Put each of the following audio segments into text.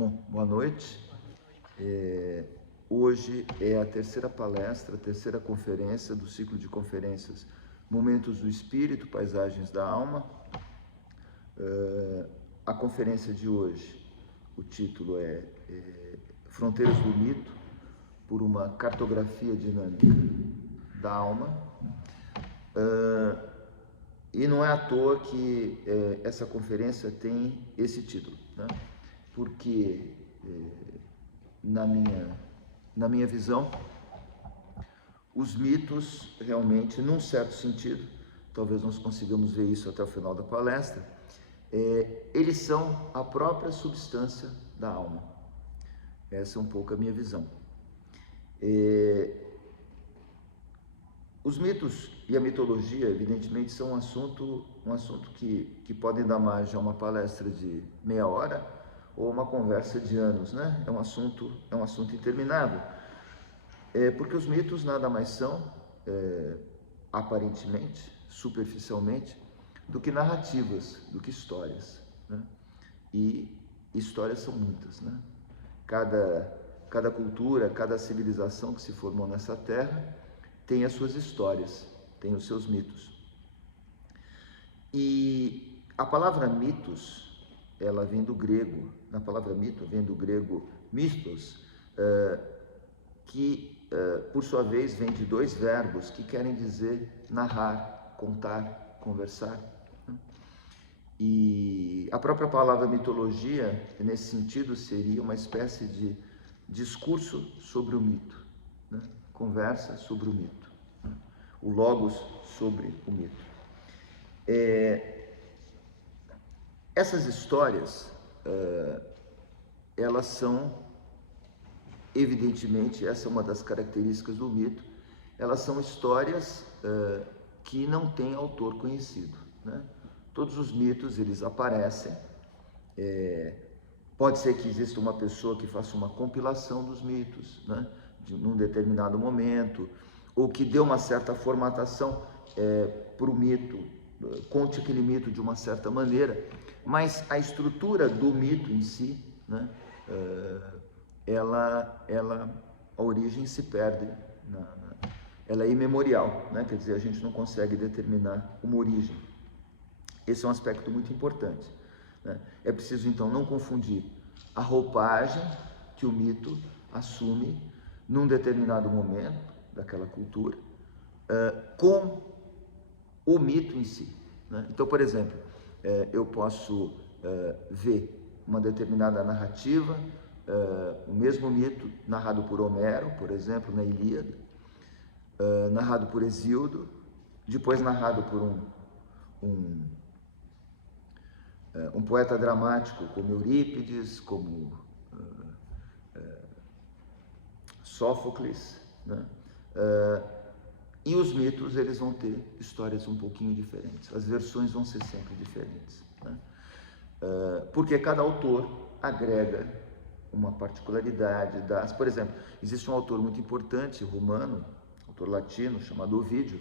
Bom, boa noite. Hoje é a terceira palestra, a terceira conferência do ciclo de conferências Momentos do Espírito, Paisagens da Alma. A conferência de hoje, o título é Fronteiras do Mito, por uma cartografia dinâmica da alma. E não é à toa que essa conferência tem esse título, né? Porque na minha visão, os mitos realmente, num certo sentido, talvez nós consigamos ver isso até o final da palestra, eles são a própria substância da alma. Essa é um pouco a minha visão. Os mitos e a mitologia, evidentemente, são um assunto que podem dar margem a uma palestra de meia hora ou uma conversa de anos, né? É um assunto interminável. Porque os mitos nada mais são, aparentemente, superficialmente, do que narrativas, do que histórias, né? E histórias são muitas, né? Cada cultura, cada civilização que se formou nessa terra tem as suas histórias, tem os seus mitos. E a palavra mitos, ela vem do grego, na palavra mito vem do grego mistos, que por sua vez vem de dois verbos que querem dizer narrar, contar, conversar. E a própria palavra mitologia, nesse sentido, seria uma espécie de discurso sobre o mito, né? Conversa sobre o mito, né? O logos sobre o mito. Essas histórias, elas são, evidentemente, essa é uma das características do mito, elas são histórias que não têm autor conhecido, né? Todos os mitos, eles aparecem, pode ser que exista uma pessoa que faça uma compilação dos mitos, né, num determinado momento, ou que dê uma certa formatação para o mito, conte aquele mito de uma certa maneira, mas a estrutura do mito em si, né, a origem se perde, ela é imemorial, né, quer dizer, a gente não consegue determinar uma origem. Esse é um aspecto muito importante, né? É preciso, então, não confundir a roupagem que o mito assume num determinado momento daquela cultura com o mito em si, né? Então, por exemplo, eu posso ver uma determinada narrativa, o mesmo mito narrado por Homero, por exemplo, na Ilíada, narrado por Hesíodo, depois narrado por um poeta dramático como Eurípides, como Sófocles, né? E os mitos, eles vão ter histórias um pouquinho diferentes, as versões vão ser sempre diferentes, né? Porque cada autor agrega uma particularidade por exemplo, existe um autor muito importante, romano, autor latino, chamado Ovídio,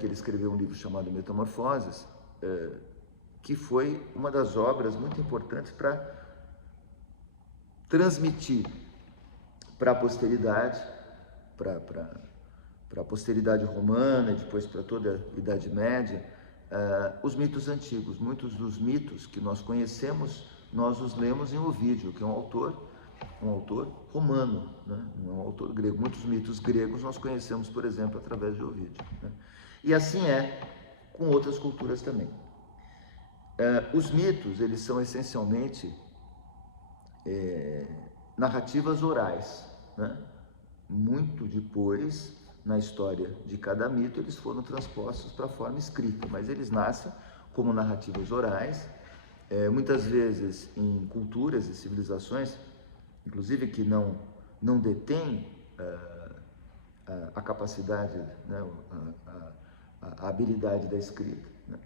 que ele escreveu um livro chamado Metamorfoses, que foi uma das obras muito importantes para transmitir para a posteridade, para a posteridade romana e depois para toda a Idade Média, os mitos antigos. Muitos dos mitos que nós conhecemos, nós os lemos em Ovídio, que é um autor romano, né? Não é um autor grego. Muitos mitos gregos nós conhecemos, por exemplo, através de Ovídio, né? E assim é com outras culturas também. Os mitos, eles são essencialmente narrativas orais, né? Muito depois, na história de cada mito, eles foram transpostos para a forma escrita, mas eles nascem como narrativas orais, muitas vezes em culturas e civilizações, inclusive que não detêm a capacidade, né? a habilidade da escrita, né?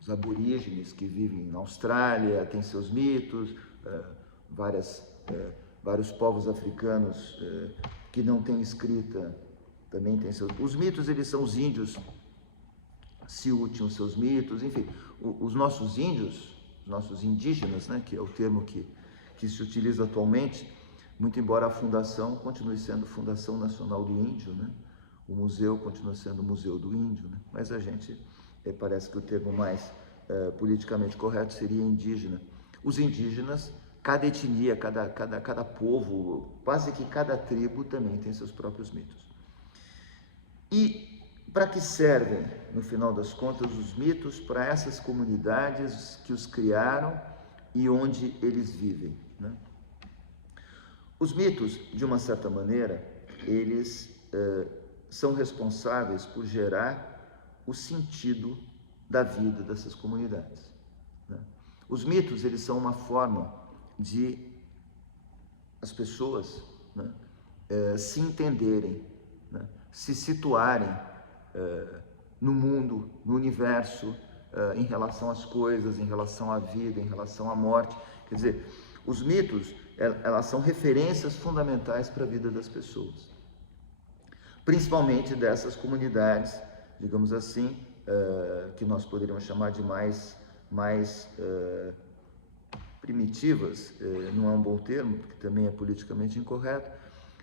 Os aborígenes que vivem na Austrália têm seus mitos, vários povos africanos que não têm escrita também têm seus. Os mitos, eles são os índios, Sioux tinham seus mitos, enfim, os nossos índios nossos indígenas, né, que é o termo que se utiliza atualmente, muito embora a fundação continue sendo Fundação Nacional do Índio, né, o museu continua sendo Museu do Índio, né, mas a gente, parece que o termo mais politicamente correto seria indígena. Os indígenas, cada etnia, cada povo, quase que cada tribo também tem seus próprios mitos. E para que servem, no final das contas, os mitos para essas comunidades que os criaram e onde eles vivem, né? Os mitos, de uma certa maneira, eles são responsáveis por gerar o sentido da vida dessas comunidades, né? Os mitos, eles são uma forma de as pessoas, né, se entenderem, né, se situarem no mundo, no universo, em relação às coisas, em relação à vida, em relação à morte. Quer dizer, os mitos, elas são referências fundamentais para a vida das pessoas, principalmente dessas comunidades, digamos assim, que nós poderíamos chamar de mais primitivas, não é um bom termo, porque também é politicamente incorreto,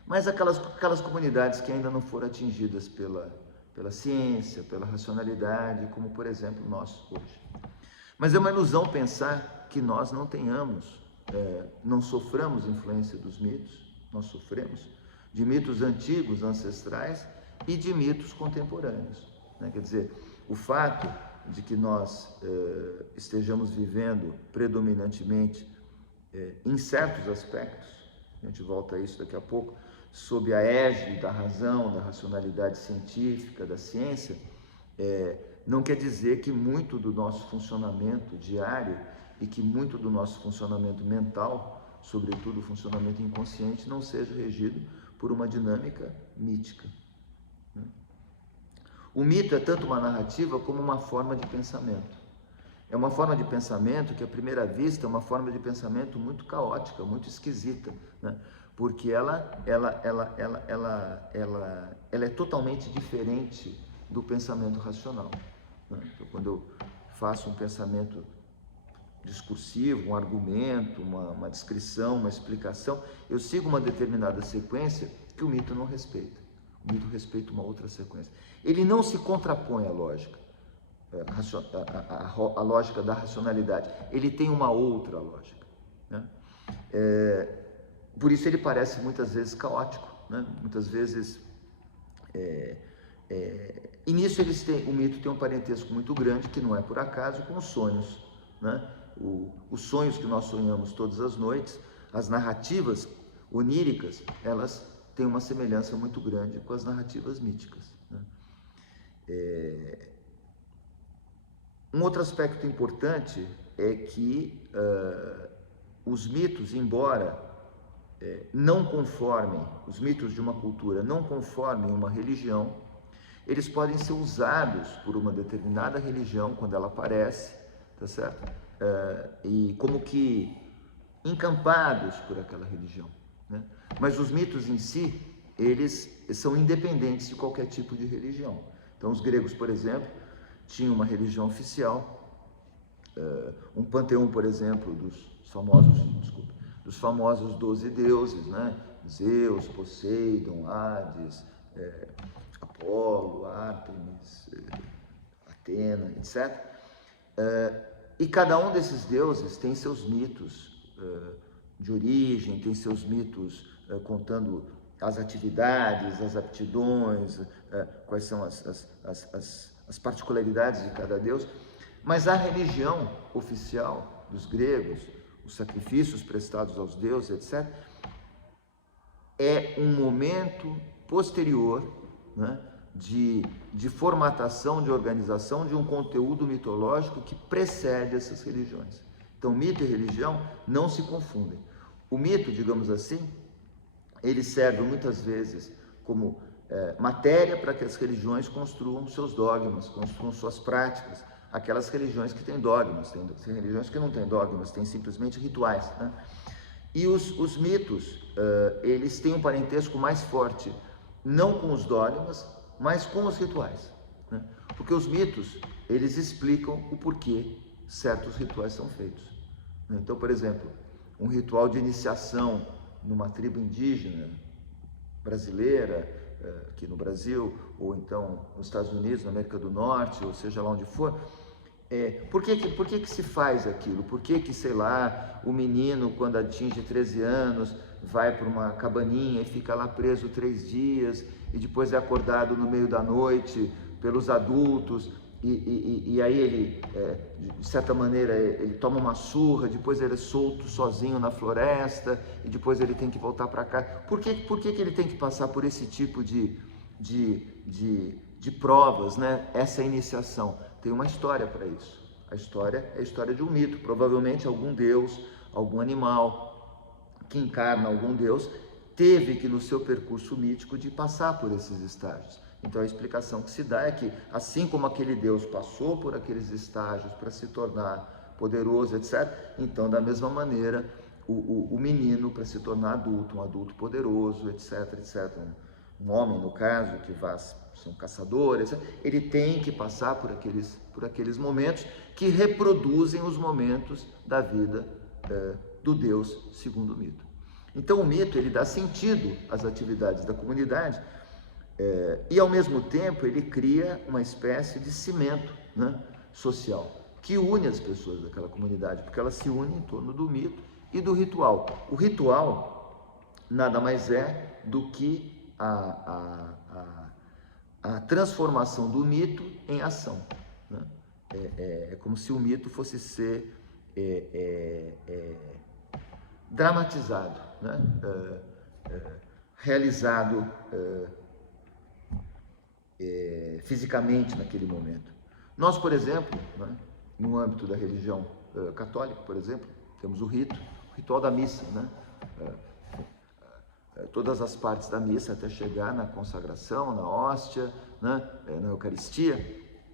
mas aquelas comunidades que ainda não foram atingidas pela ciência, pela racionalidade, como por exemplo nós hoje. Mas é uma ilusão pensar que nós não tenhamos, não soframos influência dos mitos. Nós sofremos de mitos antigos, ancestrais, e de mitos contemporâneos, né? Quer dizer, o fato de que nós estejamos vivendo predominantemente, em certos aspectos, a gente volta a isso daqui a pouco, sob a égide da razão, da racionalidade científica, da ciência, não quer dizer que muito do nosso funcionamento diário e que muito do nosso funcionamento mental, sobretudo o funcionamento inconsciente, não seja regido por uma dinâmica mítica, né? O mito é tanto uma narrativa como uma forma de pensamento. É uma forma de pensamento que, à primeira vista, é uma forma de pensamento muito caótica, muito esquisita, né? Porque ela é totalmente diferente do pensamento racional, né? Então, quando eu faço um pensamento discursivo, um argumento, uma descrição, uma explicação, eu sigo uma determinada sequência que o mito não respeita. O mito respeita uma outra sequência. Ele não se contrapõe à lógica, a lógica da racionalidade. Ele tem uma outra lógica, né? Por isso ele parece muitas vezes caótico, né? Muitas vezes... e nisso o mito tem um parentesco muito grande, que não é por acaso, com os sonhos, né? Os sonhos que nós sonhamos todas as noites, as narrativas oníricas, elas têm uma semelhança muito grande com as narrativas míticas, né? Um outro aspecto importante é que os mitos, embora não conformem, os mitos de uma cultura não conformem uma religião, eles podem ser usados por uma determinada religião quando ela aparece, tá certo? E como que encampados por aquela religião, né? Mas os mitos em si, eles são independentes de qualquer tipo de religião. Então os gregos, por exemplo, tinham uma religião oficial, um panteão, por exemplo, dos famosos 12 deuses, né? Zeus, Poseidon, Hades, Apolo, Ártemis, Atena, etc. E cada um desses deuses tem seus mitos de origem, tem seus mitos contando as atividades, as aptidões, quais são as particularidades de cada deus. Mas a religião oficial dos gregos, os sacrifícios prestados aos deuses, etc., é um momento posterior, né, de formatação, de organização de um conteúdo mitológico que precede essas religiões. Então, mito e religião não se confundem. O mito, digamos assim, ele serve muitas vezes como matéria para que as religiões construam seus dogmas, construam suas práticas. Aquelas religiões que têm dogmas, tem religiões que não têm dogmas, têm simplesmente rituais, né? E os mitos, eles têm um parentesco mais forte, não com os dogmas, mas com os rituais, né? Porque os mitos, eles explicam o porquê certos rituais são feitos. Então, por exemplo, um ritual de iniciação numa tribo indígena brasileira, aqui no Brasil, ou então nos Estados Unidos, na América do Norte, ou seja lá onde for, por que se faz aquilo? Por que, sei lá, o menino, quando atinge 13 anos, vai para uma cabaninha e fica lá preso 3 dias, e depois é acordado no meio da noite pelos adultos, e aí ele, de certa maneira, ele toma uma surra, depois ele é solto sozinho na floresta, e depois ele tem que voltar para casa. Por que que ele tem que passar por esse tipo de provas, né? Essa iniciação? Tem uma história para isso. A história é a história de um mito. Provavelmente algum deus, algum animal que encarna algum deus, teve que no seu percurso mítico de passar por esses estágios. Então a explicação que se dá é que, assim como aquele deus passou por aqueles estágios para se tornar poderoso, etc., então da mesma maneira o menino, para se tornar adulto, um adulto poderoso, etc., etc., um homem, no caso, que vai ser um caçador, etc., ele tem que passar por aqueles momentos que reproduzem os momentos da vida do Deus, segundo o mito. Então o mito, ele dá sentido às atividades da comunidade, e ao mesmo tempo ele cria uma espécie de cimento, né, social, que une as pessoas daquela comunidade, porque elas se unem em torno do mito e do ritual. O ritual nada mais é do que a transformação do mito em ação, né? É como se o mito fosse ser dramatizado, né? Realizado fisicamente naquele momento. Nós, por exemplo, né, no âmbito da religião católica, por exemplo, temos o ritual da missa, né? Todas as partes da missa até chegar na consagração, na hóstia, né, na Eucaristia,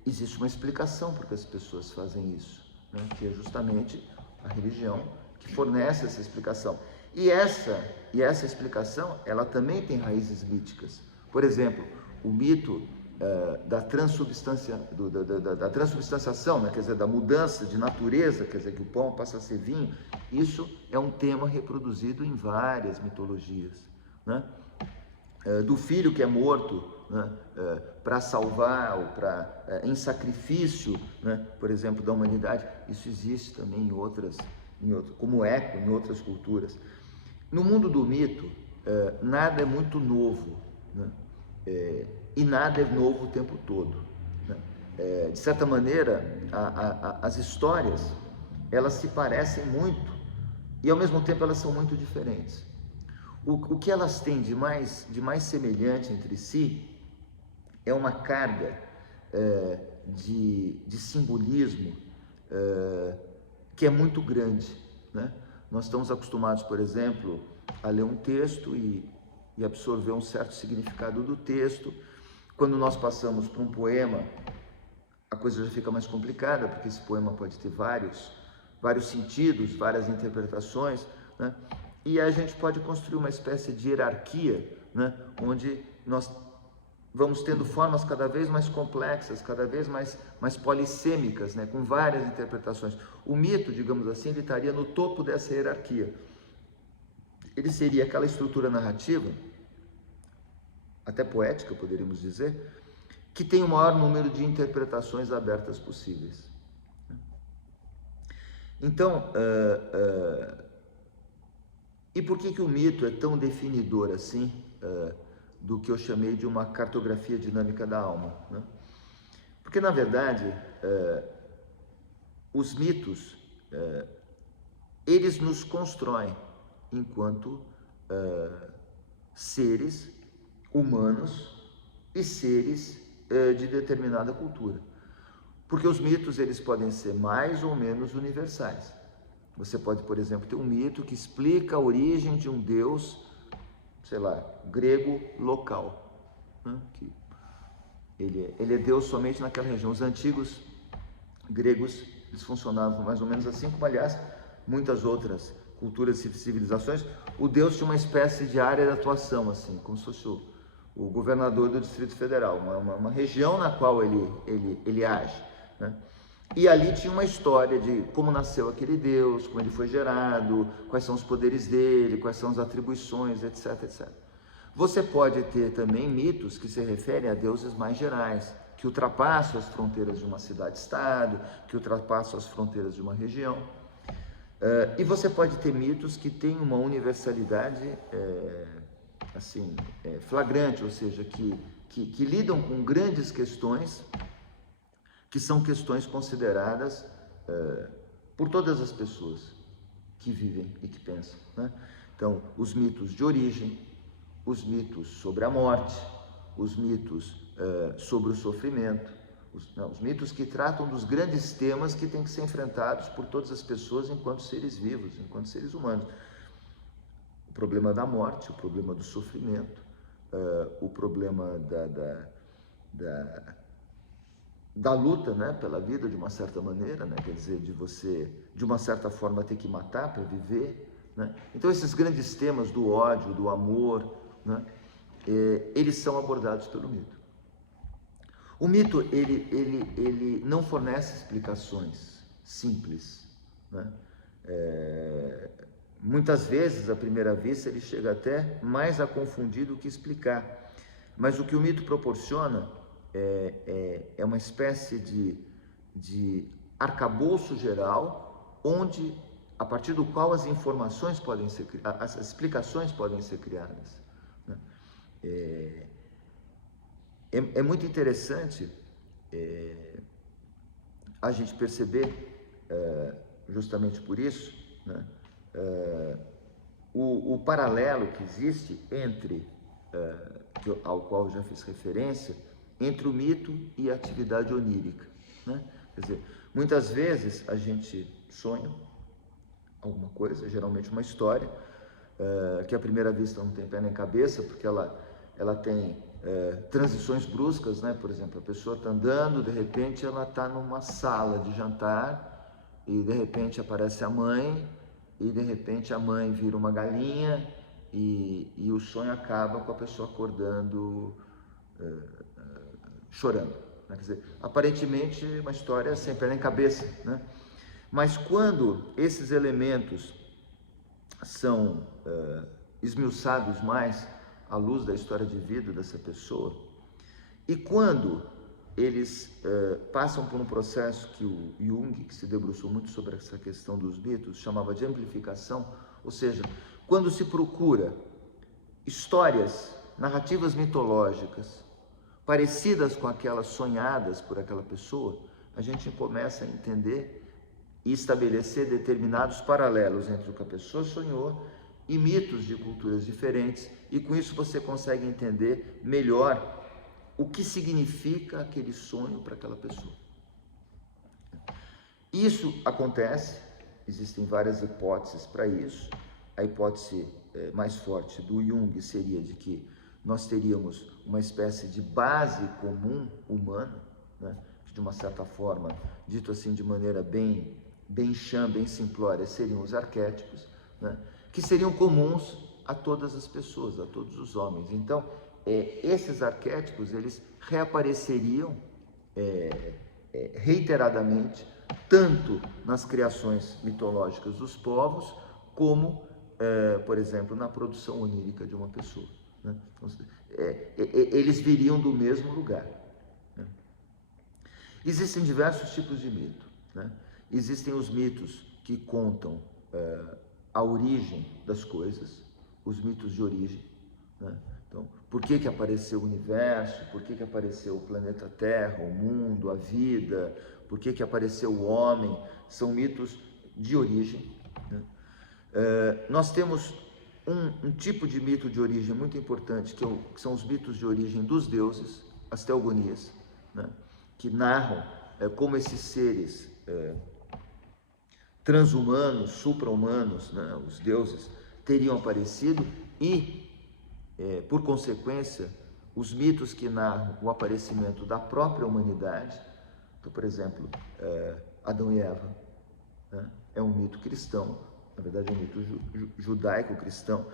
existe uma explicação porque as pessoas fazem isso, né, que é justamente a religião que fornece essa explicação. E essa explicação, ela também tem raízes míticas. Por exemplo, o mito da transubstanciação, né? Quer dizer, da mudança de natureza, quer dizer, que o pão passa a ser vinho, isso é um tema reproduzido em várias mitologias, né? Do filho que é morto, né? Para salvar, ou em sacrifício, né? Por exemplo, da humanidade, isso existe também como eco em outras culturas. No mundo do mito, nada é muito novo, né? E nada é novo o tempo todo, né? De certa maneira, as histórias, elas se parecem muito e ao mesmo tempo elas são muito diferentes. O que elas têm de mais semelhante entre si é uma carga de simbolismo que é muito grande, né? Nós estamos acostumados, por exemplo, a ler um texto e absorver um certo significado do texto. Quando nós passamos para um poema, a coisa já fica mais complicada, porque esse poema pode ter vários sentidos, várias interpretações, né? E a gente pode construir uma espécie de hierarquia, né? Onde nós vamos tendo formas cada vez mais complexas, cada vez mais polissêmicas, né? Com várias interpretações. O mito, digamos assim, ele estaria no topo dessa hierarquia. Ele seria aquela estrutura narrativa, até poética, poderíamos dizer, que tem o maior número de interpretações abertas possíveis. Então, e por que o mito é tão definidor assim do que eu chamei de uma cartografia dinâmica da alma, né? Porque, na verdade, os mitos, eles nos constroem enquanto seres humanos e seres de determinada cultura. Porque os mitos, eles podem ser mais ou menos universais. Você pode, por exemplo, ter um mito que explica a origem de um deus, sei lá, grego local, né? Que ele é deus somente naquela região. Os antigos gregos, eles funcionavam mais ou menos assim, como, aliás, muitas outras culturas e civilizações. O deus tinha uma espécie de área de atuação, assim, como se fosse o governador do Distrito Federal, uma região na qual ele age, né? E ali tinha uma história de como nasceu aquele Deus, como ele foi gerado, quais são os poderes dele, quais são as atribuições, etc, etc. Você pode ter também mitos que se referem a deuses mais gerais, que ultrapassam as fronteiras de uma cidade-estado, que ultrapassam as fronteiras de uma região. E você pode ter mitos que têm uma universalidade flagrante, ou seja, que lidam com grandes questões, que são questões consideradas por todas as pessoas que vivem e que pensam, né? Então, os mitos de origem, os mitos sobre a morte, os mitos sobre o sofrimento, os mitos que tratam dos grandes temas que têm que ser enfrentados por todas as pessoas enquanto seres vivos, enquanto seres humanos. O problema da morte, o problema do sofrimento, o problema da luta, né, pela vida de uma certa maneira, né, quer dizer, de você, de uma certa forma, ter que matar para viver, né? Então, esses grandes temas do ódio, do amor, né, eles são abordados pelo mito. O mito, ele não fornece explicações simples, né? Muitas vezes, à primeira vista, ele chega até mais a confundir do que explicar. Mas o que o mito proporciona é uma espécie de arcabouço geral, onde, a partir do qual as informações podem ser, as explicações podem ser criadas, né? É muito interessante a gente perceber, justamente por isso, né, o paralelo que existe entre, ao qual eu já fiz referência, entre o mito e a atividade onírica, né? Quer dizer, muitas vezes a gente sonha alguma coisa, geralmente uma história, que à primeira vista não tem pé nem cabeça, porque ela tem transições bruscas, né? Por exemplo, a pessoa está andando, de repente ela está numa sala de jantar e de repente aparece a mãe e de repente a mãe vira uma galinha e o sonho acaba com a pessoa acordando chorando, né? Quer dizer, aparentemente uma história sem pé nem cabeça, né? Mas quando esses elementos são esmiuçados mais à luz da história de vida dessa pessoa, e quando eles passam por um processo que o Jung, que se debruçou muito sobre essa questão dos mitos, chamava de amplificação, ou seja, quando se procura histórias, narrativas mitológicas parecidas com aquelas sonhadas por aquela pessoa, a gente começa a entender e estabelecer determinados paralelos entre o que a pessoa sonhou e mitos de culturas diferentes, e com isso você consegue entender melhor o que significa aquele sonho para aquela pessoa. Isso acontece, existem várias hipóteses para isso. A hipótese mais forte do Jung seria de que nós teríamos uma espécie de base comum humana, né? De uma certa forma, dito assim de maneira bem chã, bem simplória, seriam os arquétipos, né? Que seriam comuns a todas as pessoas, a todos os homens. Então, esses arquétipos, eles reapareceriam reiteradamente, tanto nas criações mitológicas dos povos, como, por exemplo, na produção onírica de uma pessoa, né? Então, eles viriam do mesmo lugar, né? Existem diversos tipos de mito, né? Existem os mitos que contam a origem das coisas, os mitos de origem, né? Então, por que apareceu o universo, por que apareceu o planeta Terra, o mundo, a vida, por que apareceu o homem, são mitos de origem, né? Nós temos um tipo de mito de origem muito importante, que são os mitos de origem dos deuses, as teogonias, né? Que narram como esses seres transhumanos, supra-humanos, né, os deuses, teriam aparecido e, por consequência, os mitos que narram o aparecimento da própria humanidade. Então, por exemplo, Adão e Eva, né, é um mito cristão, na verdade é um mito judaico-cristão,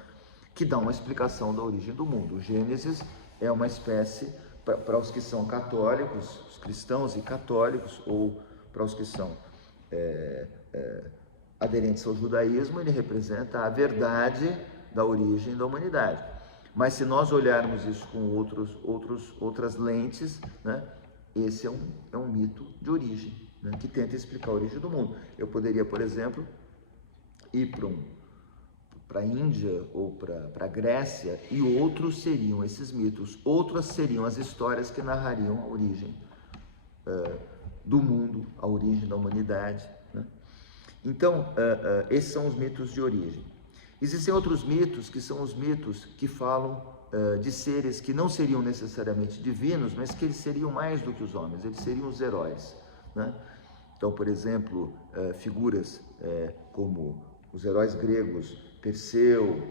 que dá uma explicação da origem do mundo. O Gênesis é uma espécie, para os que são católicos, os cristãos e católicos, ou para os que são aderentes ao judaísmo, ele representa a verdade da origem da humanidade. Mas se nós olharmos isso com outras lentes, né, esse é um mito de origem, né, que tenta explicar a origem do mundo. Eu poderia, por exemplo, ir para a Índia ou para a Grécia, e outros seriam esses mitos, outras seriam as histórias que narrariam a origem do mundo, a origem da humanidade, né? Então, esses são os mitos de origem. Existem outros mitos, que são os mitos que falam de seres que não seriam necessariamente divinos, mas que eles seriam mais do que os homens, eles seriam os heróis, né? Então, por exemplo, figuras como os heróis gregos, Perseu,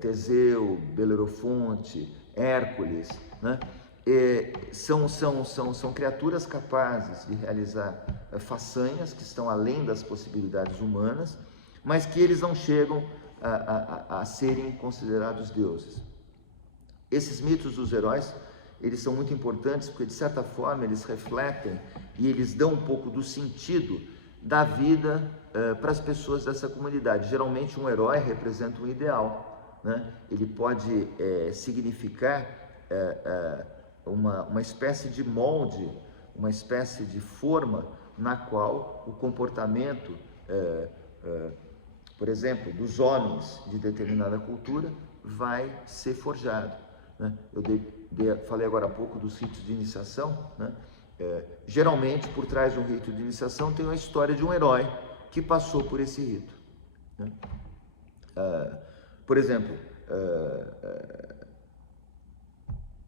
Teseu, Belerofonte, Hércules, né? São criaturas capazes de realizar façanhas que estão além das possibilidades humanas, mas que eles não chegam a serem considerados deuses. Esses mitos dos heróis, eles são muito importantes porque, de certa forma, eles refletem e eles dão um pouco do sentido da vida para as pessoas dessa comunidade. Geralmente, um herói representa um ideal, né? Ele pode significar uma espécie de molde, uma espécie de forma na qual o comportamento, por exemplo, dos homens de determinada cultura vai ser forjado, né? Eu falei agora há pouco dos ritos de iniciação, né? Geralmente, por trás de um rito de iniciação tem a história de um herói que passou por esse rito, né? Por exemplo,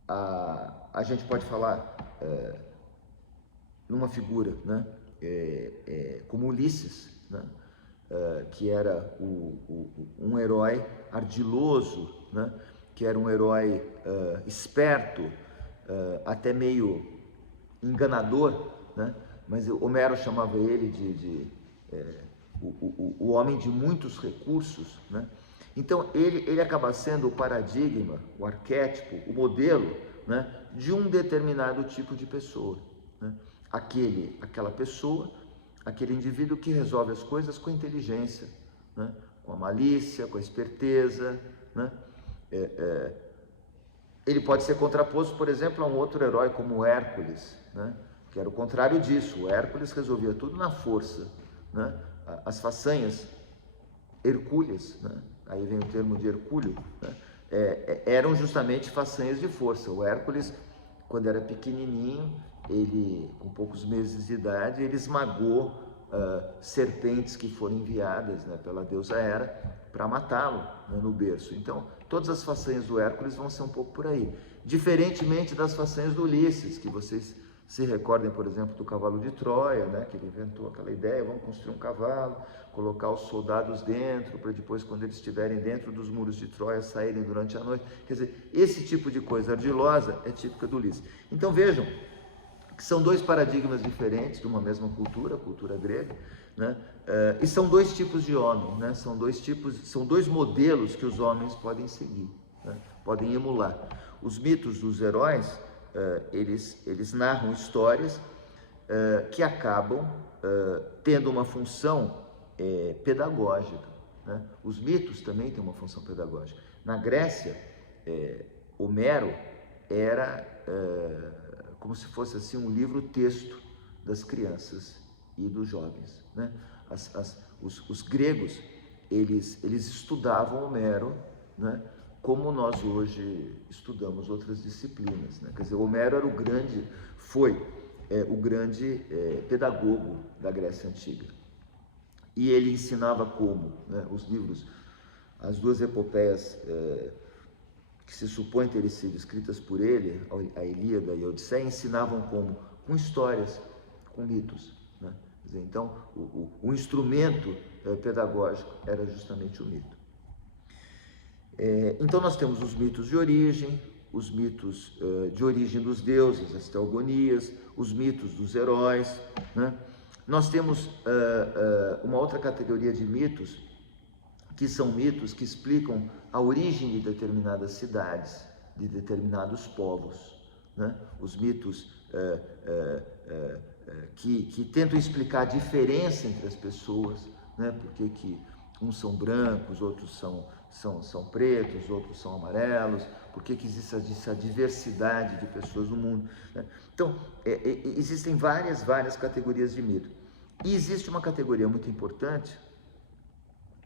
a gente pode falar numa figura, né? Como Ulisses, né? Que era um herói ardiloso, né? Que era um herói esperto, até meio enganador, né? Mas Homero chamava ele de o homem de muitos recursos, né? Então ele acaba sendo o paradigma, o arquétipo, o modelo, né, de um determinado tipo de pessoa, né? Aquela pessoa, aquele indivíduo que resolve as coisas com a inteligência, né? Com a malícia, com a esperteza, né? Ele pode ser contraposto, por exemplo, a um outro herói como o Hércules, né? Que era o contrário disso. O Hércules resolvia tudo na força, né? As façanhas hercúleas, né? Aí vem o termo de hercúleo, né? Eram justamente façanhas de força. O Hércules, quando era pequenininho, ele, com poucos meses de idade, ele esmagou serpentes que foram enviadas, né, pela deusa Hera para matá-lo, né, no berço. Então, todas as façanhas do Hércules vão ser um pouco por aí. Diferentemente das façanhas do Ulisses, que vocês se recordem, por exemplo, do cavalo de Troia, né, que ele inventou aquela ideia: vamos construir um cavalo, colocar os soldados dentro, para depois, quando eles estiverem dentro dos muros de Troia, saírem durante a noite. Quer dizer, esse tipo de coisa ardilosa é típica do Ulisses. Então vejam que são dois paradigmas diferentes de uma mesma cultura, a cultura grega, né? E são dois tipos de homem, né? São dois modelos que os homens podem seguir, né? Podem emular. Os mitos dos heróis, eles narram histórias que acabam tendo uma função pedagógica, né? Os mitos também têm uma função pedagógica. Na Grécia, Homero era como se fosse assim um livro-texto das crianças e dos jovens, né? Os gregos, eles estudavam Homero, né, como nós hoje estudamos outras disciplinas, né? Quer dizer, Homero era foi o grande pedagogo da Grécia Antiga. E ele ensinava como, né, os livros, as duas epopeias que se supõe terem sido escritas por ele, a Ilíada e a Odisseia, ensinavam como? Com histórias, com mitos, né? Quer dizer, então, o instrumento pedagógico era justamente o mito. Então, nós temos os mitos de origem, os mitos de origem dos deuses, as teogonias, os mitos dos heróis, né? Nós temos uma outra categoria de mitos, que são mitos que explicam a origem de determinadas cidades, de determinados povos, né? Os mitos que tentam explicar a diferença entre as pessoas, né? Por que uns são brancos, outros são pretos, outros são amarelos, por que existe essa diversidade de pessoas no mundo, né? Então, existem várias categorias de mito. E existe uma categoria muito importante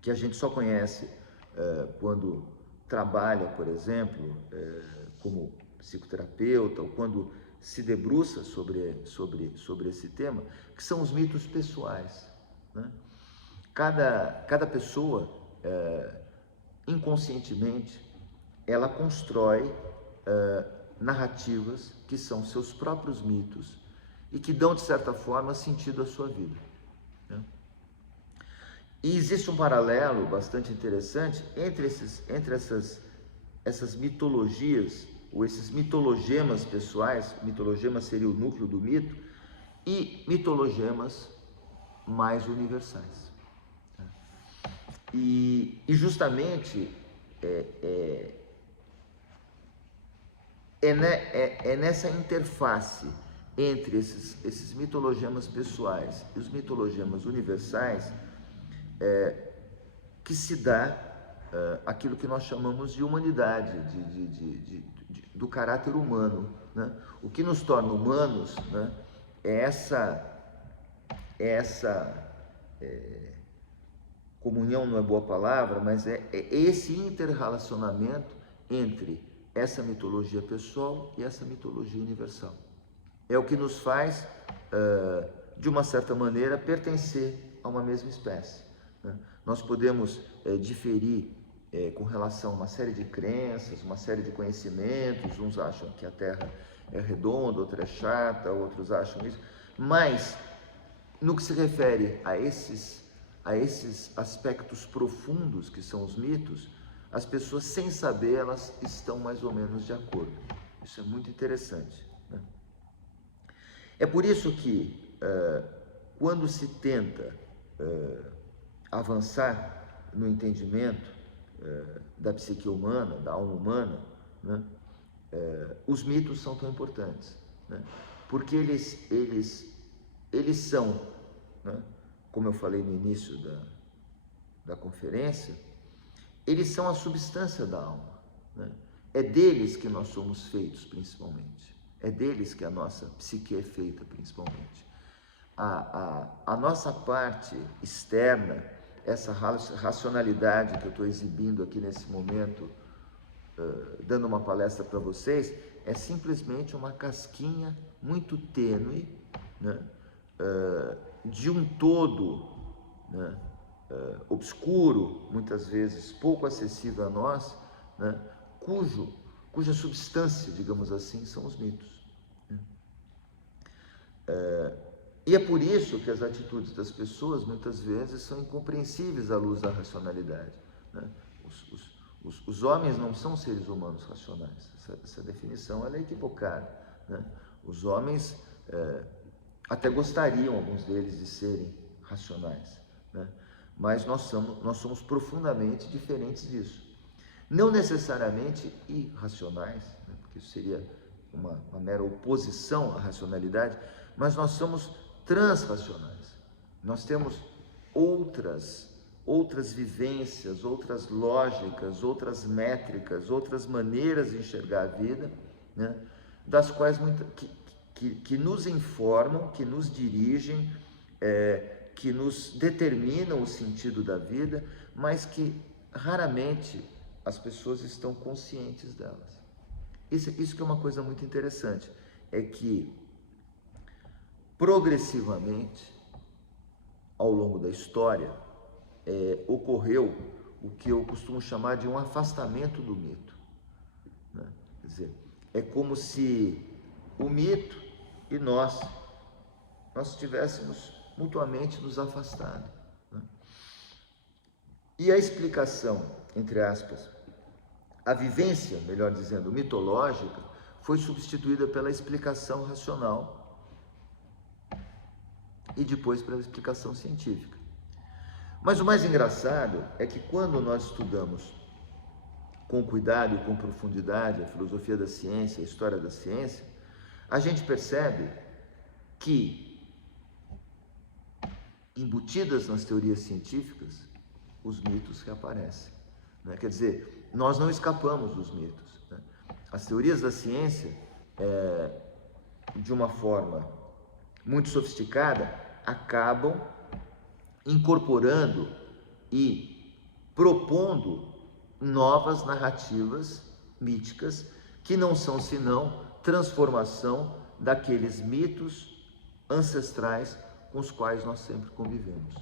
que a gente só conhece quando trabalha, por exemplo, como psicoterapeuta, ou quando se debruça sobre esse tema, que são os mitos pessoais, né? Cada pessoa, inconscientemente, ela constrói narrativas que são seus próprios mitos e que dão, de certa forma, sentido à sua vida, né? E existe um paralelo bastante interessante entre essas mitologias, ou esses mitologemas pessoais. Mitologema seria o núcleo do mito, e mitologemas mais universais. E justamente nessa interface entre esses mitologemas pessoais e os mitologemas universais que se dá aquilo que nós chamamos de humanidade, do caráter humano, né? O que nos torna humanos, né, é essa comunhão, não é boa palavra, mas é esse interrelacionamento entre essa mitologia pessoal e essa mitologia universal. É o que nos faz, de uma certa maneira, pertencer a uma mesma espécie, né? Nós podemos diferir com relação a uma série de crenças, uma série de conhecimentos. Uns acham que a Terra é redonda, outra é chata, outros acham isso, mas no que se refere a esses aspectos profundos que são os mitos, as pessoas, sem saber, elas estão mais ou menos de acordo. Isso é muito interessante, né? É por isso que quando se tenta avançar no entendimento da psique humana, da alma humana, né, os mitos são tão importantes, né? Porque eles são, né, como eu falei no início da conferência, eles são a substância da alma, né? É deles que nós somos feitos, principalmente. É deles que a nossa psique é feita, principalmente. A nossa parte externa, essa racionalidade que eu estou exibindo aqui nesse momento, dando uma palestra para vocês, é simplesmente uma casquinha muito tênue, né, de um todo, né, obscuro, muitas vezes pouco acessível a nós, né, cuja substância, digamos assim, são os mitos, né? E é por isso que as atitudes das pessoas muitas vezes são incompreensíveis à luz da racionalidade, né? Os homens não são seres humanos racionais. Essa definição ela é equivocada, né? Os homens até gostariam, alguns deles, de serem racionais, né? Mas nós somos profundamente diferentes disso. Não necessariamente irracionais, né? Porque isso seria uma mera oposição à racionalidade, mas nós somos transracionais. Nós temos outras vivências, outras lógicas, outras métricas, outras maneiras de enxergar a vida, né? Das quais que nos informam, que nos dirigem, que nos determinam o sentido da vida, mas que raramente as pessoas estão conscientes delas. Isso que é uma coisa muito interessante, é que progressivamente, ao longo da história, ocorreu o que eu costumo chamar de um afastamento do mito, né? Quer dizer, é como se o mito e nós estivéssemos mutuamente nos afastado, né? E a explicação, entre aspas, a vivência, melhor dizendo, mitológica, foi substituída pela explicação racional e depois pela explicação científica. Mas o mais engraçado é que quando nós estudamos com cuidado e com profundidade a filosofia da ciência, a história da ciência, a gente percebe que embutidas nas teorias científicas, os mitos reaparecem, né? Quer dizer, nós não escapamos dos mitos, né? As teorias da ciência, de uma forma muito sofisticada, acabam incorporando e propondo novas narrativas míticas que não são senão transformação daqueles mitos ancestrais com os quais nós sempre convivemos.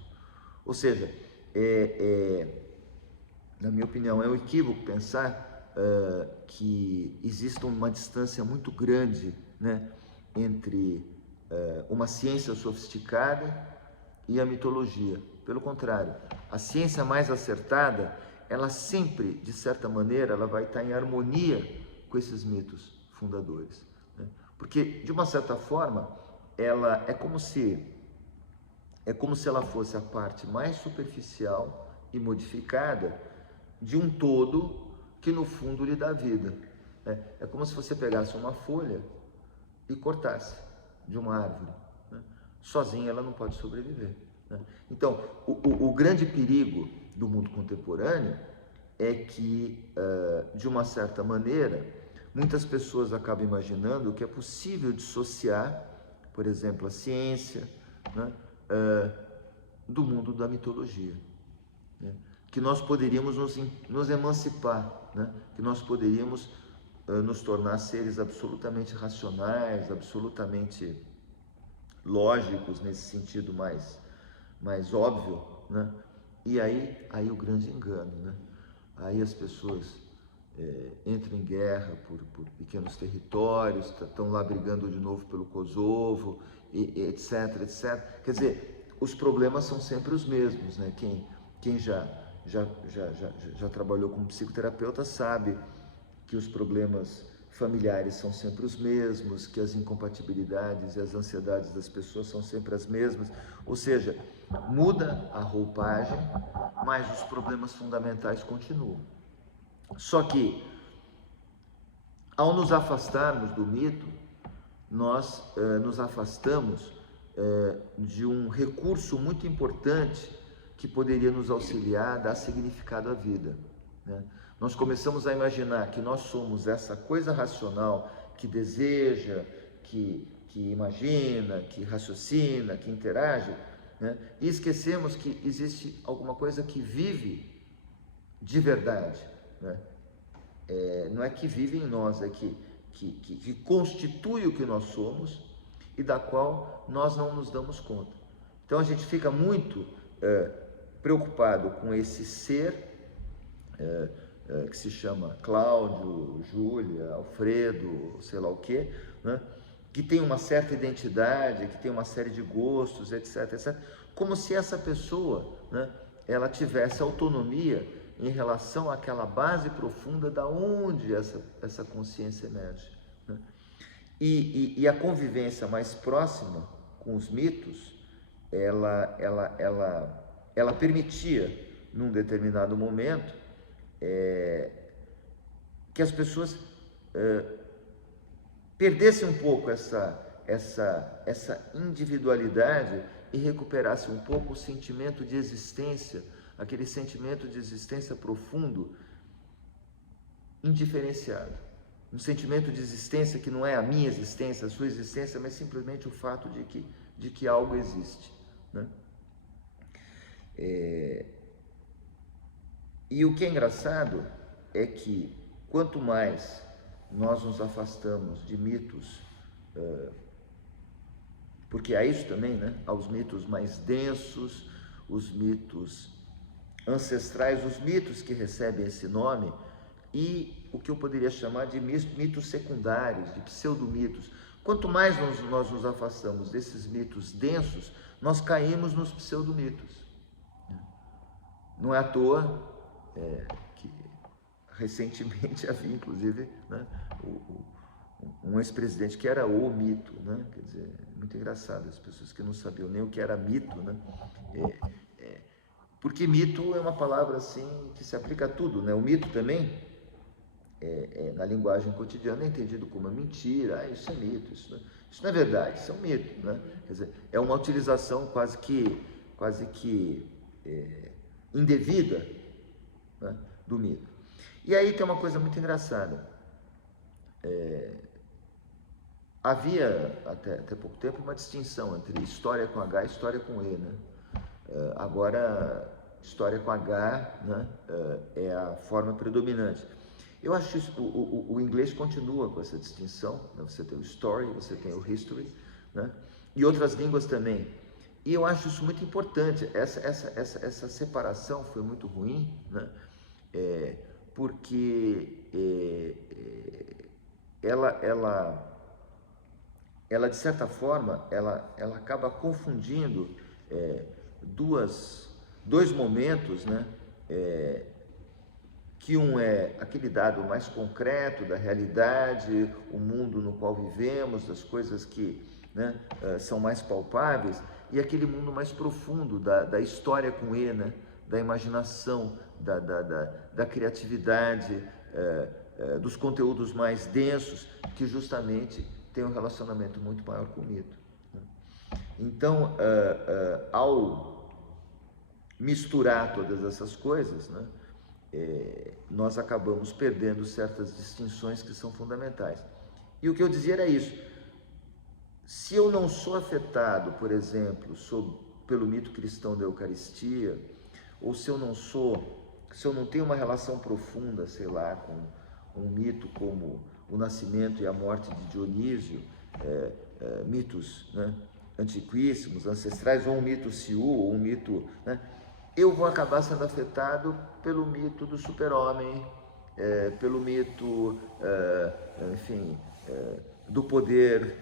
Ou seja, na minha opinião, é um equívoco pensar que exista uma distância muito grande, né, entre uma ciência sofisticada e a mitologia. Pelo contrário, a ciência mais acertada, ela sempre, de certa maneira, ela vai estar em harmonia com esses mitos fundadores, né? Porque, de uma certa forma, ela é como se ela fosse a parte mais superficial e modificada de um todo que no fundo lhe dá vida, né? É como se você pegasse uma folha e cortasse de uma árvore, né? Sozinha ela não pode sobreviver, né? Então, o grande perigo do mundo contemporâneo é que, de uma certa maneira, muitas pessoas acabam imaginando que é possível dissociar, por exemplo, a ciência, né, do mundo da mitologia, né? Que nós poderíamos nos emancipar, né? Que nós poderíamos nos tornar seres absolutamente racionais, absolutamente lógicos, nesse sentido mais óbvio, né? E aí o grande engano, né? Aí as pessoas entram em guerra por pequenos territórios, estão lá brigando de novo pelo Kosovo, etc, etc. Quer dizer, os problemas são sempre os mesmos, né? Quem já trabalhou como psicoterapeuta sabe que os problemas familiares são sempre os mesmos, que as incompatibilidades e as ansiedades das pessoas são sempre as mesmas. Ou seja, muda a roupagem, mas os problemas fundamentais continuam. Só que, ao nos afastarmos do mito, nós nos afastamos de um recurso muito importante que poderia nos auxiliar a dar significado à vida, né? Nós começamos a imaginar que nós somos essa coisa racional que deseja, que imagina, que raciocina, que interage, né? E esquecemos que existe alguma coisa que vive de verdade, né? Não é que vive em nós, é que constitui o que nós somos e da qual nós não nos damos conta. Então a gente fica muito preocupado com esse ser que se chama Cláudio, Júlia, Alfredo, sei lá o quê, né? Que tem uma certa identidade, que tem uma série de gostos, etc, etc, como se essa pessoa, né, ela tivesse autonomia em relação àquela base profunda da onde essa consciência emerge, né? E a convivência mais próxima com os mitos, ela permitia, num determinado momento, que as pessoas perdessem um pouco essa individualidade e recuperassem um pouco o sentimento de existência, aquele sentimento de existência profundo, indiferenciado. Um sentimento de existência que não é a minha existência, a sua existência, mas simplesmente o fato de que algo existe, né? E o que é engraçado é que quanto mais nós nos afastamos de mitos, porque há isso também, né? Há os mitos mais densos, os mitos ancestrais, os mitos que recebem esse nome, e o que eu poderia chamar de mitos secundários, de pseudomitos. Quanto mais nós nos afastamos desses mitos densos, nós caímos nos pseudomitos. Não é à toa que recentemente havia, inclusive, né, um ex-presidente que era o mito, né? Quer dizer, muito engraçado, as pessoas que não sabiam nem o que era mito, né? Porque mito é uma palavra assim que se aplica a tudo, né? O mito também, na linguagem cotidiana, é entendido como uma mentira. Isso é mito, isso não é verdade, isso é um mito, né? Quer dizer, é uma utilização quase que quase que indevida, né, do mito. E aí tem uma coisa muito engraçada. Havia até pouco tempo uma distinção entre história com H e história com E, né? Agora, história com H, né, é a forma predominante. Eu acho que o inglês continua com essa distinção, né? Você tem o story, você tem o history, né? E outras línguas também. E eu acho isso muito importante. Essa separação foi muito ruim, né? Porque ela de certa forma, ela acaba confundindo dois momentos, né? Que um é aquele dado mais concreto da realidade, o mundo no qual vivemos, das coisas que, né, são mais palpáveis, e aquele mundo mais profundo da história com E, né, da imaginação, da criatividade, dos conteúdos mais densos, que justamente tem um relacionamento muito maior com o mito. Né? Então, ao misturar todas essas coisas, né, nós acabamos perdendo certas distinções que são fundamentais. E o que eu dizia era isso: se eu não sou afetado, por exemplo, pelo mito cristão da Eucaristia, ou se eu não tenho uma relação profunda, sei lá, com um mito como o nascimento e a morte de Dionísio, mitos, né, antiquíssimos, ancestrais, ou um mito Siú, ou um mito, né, eu vou acabar sendo afetado pelo mito do super-homem, pelo mito, enfim, do poder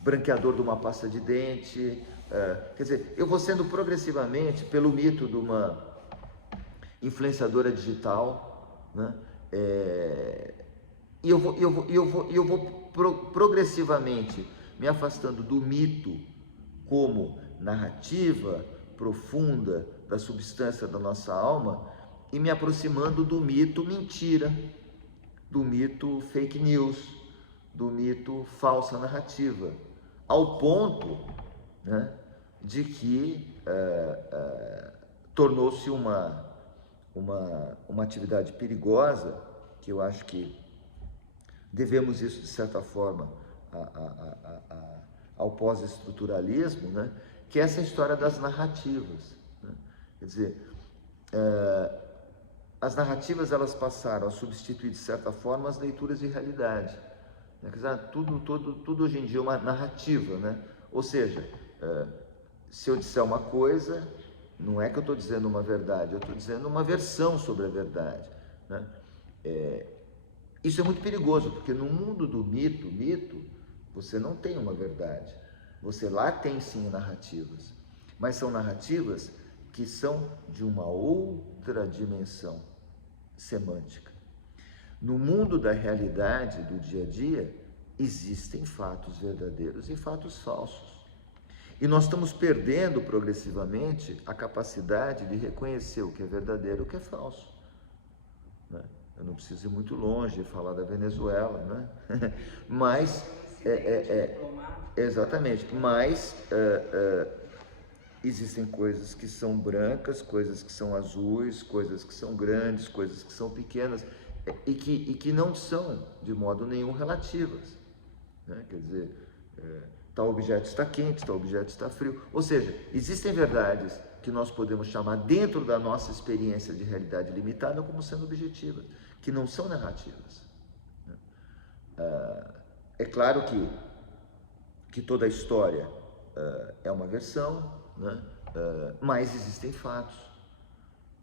branqueador de uma pasta de dente. Quer dizer, eu vou sendo progressivamente, pelo mito de uma influenciadora digital, né? E eu vou progressivamente me afastando do mito como narrativa profunda da substância da nossa alma e me aproximando do mito mentira, do mito fake news, do mito falsa narrativa, ao ponto, né, de que tornou-se uma atividade perigosa, que eu acho que devemos isso de certa forma ao pós-estruturalismo, né, que é essa história das narrativas, né? Quer dizer, as narrativas, elas passaram a substituir de certa forma as leituras de realidade, né? Quer dizer, tudo hoje em dia é uma narrativa, né? Ou seja, se eu disser uma coisa, não é que eu estou dizendo uma verdade, eu estou dizendo uma versão sobre a verdade, né? Isso é muito perigoso, porque no mundo do mito, você não tem uma verdade. Você lá tem sim narrativas, mas são narrativas que são de uma outra dimensão semântica. No mundo da realidade, do dia a dia, existem fatos verdadeiros e fatos falsos. E nós estamos perdendo progressivamente a capacidade de reconhecer o que é verdadeiro e o que é falso, né? Eu não preciso ir muito longe e falar da Venezuela, né? Mas, exatamente, mas existem coisas que são brancas, coisas que são azuis, coisas que são grandes, coisas que são pequenas, e que não são, de modo nenhum, relativas, né? Quer dizer, tal objeto está quente, tal objeto está frio. Ou seja, existem verdades que nós podemos chamar, dentro da nossa experiência de realidade limitada, como sendo objetivas, que não são narrativas. É claro que toda a história é uma versão, né? Mas existem fatos.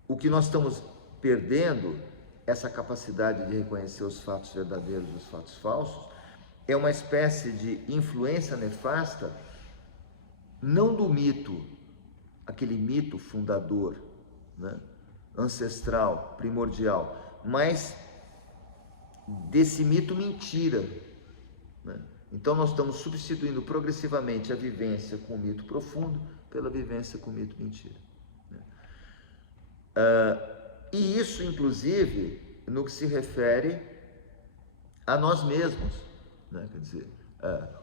O que nós estamos perdendo, essa capacidade de reconhecer os fatos verdadeiros e os fatos falsos, é uma espécie de influência nefasta, não do mito, aquele mito fundador, né, ancestral, primordial, mas desse mito mentira, né? Então nós estamos substituindo progressivamente a vivência com o mito profundo pela vivência com o mito mentira, né? E isso, inclusive, no que se refere a nós mesmos, né? Quer dizer,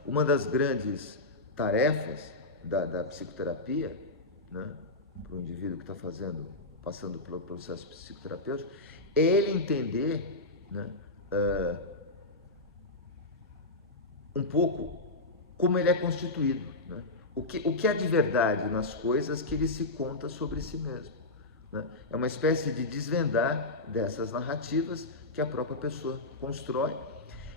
uma das grandes tarefas da psicoterapia né, para o indivíduo que está passando pelo processo psicoterapêutico, é ele entender, né, um pouco como ele é constituído, né? O que há de verdade nas coisas que ele se conta sobre si mesmo, né? É uma espécie de desvendar dessas narrativas que a própria pessoa constrói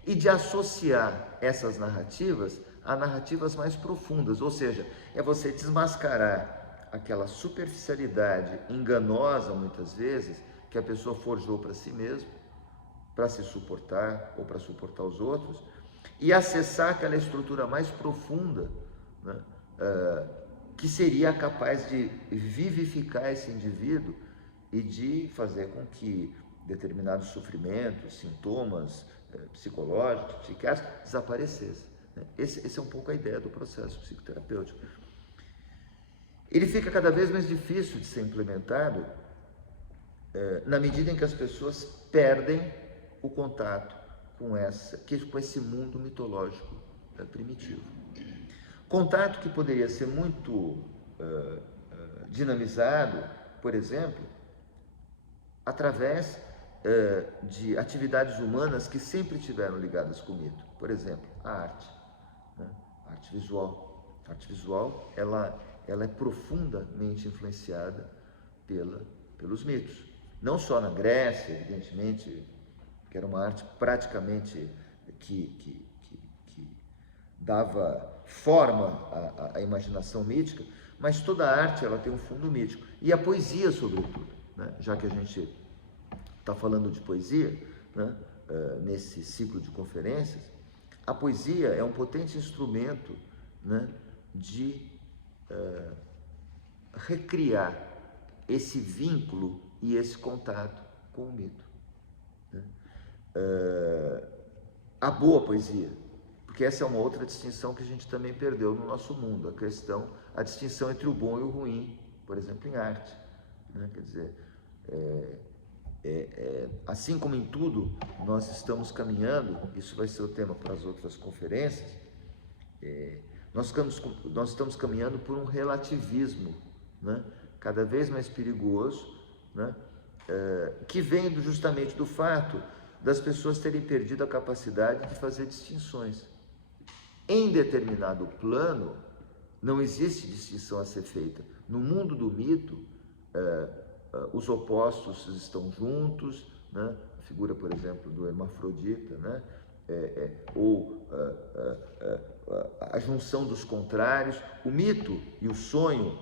e de associar essas narrativas a narrativas mais profundas, ou seja, é você desmascarar aquela superficialidade enganosa, muitas vezes, que a pessoa forjou para si mesma, para se suportar ou para suportar os outros, e acessar aquela estrutura mais profunda, né, que seria capaz de vivificar esse indivíduo e de fazer com que determinados sofrimentos, sintomas psicológicos, psiquiátricos desaparecessem. Né? Esse é um pouco a ideia do processo psicoterapêutico. Ele fica cada vez mais difícil de ser implementado na medida em que as pessoas perdem o contato com esse mundo mitológico primitivo. Contato que poderia ser muito dinamizado, por exemplo, através de atividades humanas que sempre estiveram ligadas com o mito. Por exemplo, a arte, né? A arte visual. A arte visual, ela é profundamente influenciada pelos mitos. Não só na Grécia, evidentemente, que era uma arte praticamente que dava forma à imaginação mítica, mas toda a arte ela tem um fundo mítico. E a poesia, sobretudo, né? Já que a gente está falando de poesia, né? Nesse ciclo de conferências, a poesia é um potente instrumento, né? De recriar esse vínculo e esse contato com o mito. Né? A boa poesia, porque essa é uma outra distinção que a gente também perdeu no nosso mundo, a distinção entre o bom e o ruim, por exemplo, em arte, né? Quer dizer, assim como em tudo, nós estamos caminhando, isso vai ser o tema para as outras conferências, nós estamos caminhando por um relativismo, né? Cada vez mais perigoso, né? Que vem justamente do fato das pessoas terem perdido a capacidade de fazer distinções. Em determinado plano, não existe distinção a ser feita. No mundo do mito, os opostos estão juntos, né? A figura, por exemplo, do hermafrodita, né? Ou a junção dos contrários. O mito e o sonho,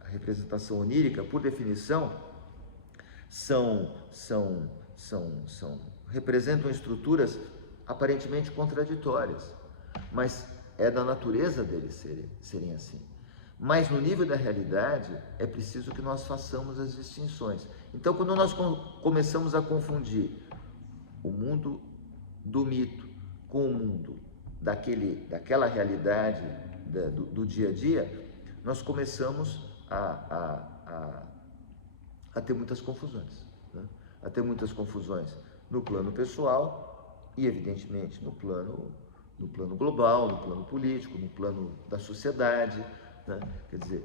a representação onírica, por definição, representam estruturas aparentemente contraditórias, mas é da natureza deles serem assim. Mas no nível da realidade é preciso que nós façamos as distinções. Então, quando nós começamos a confundir o mundo do mito com o mundo daquela realidade do dia a dia, nós começamos a ter muitas confusões, né? A ter muitas confusões no plano pessoal e, evidentemente, no plano global, no plano político, no plano da sociedade, né? Quer dizer,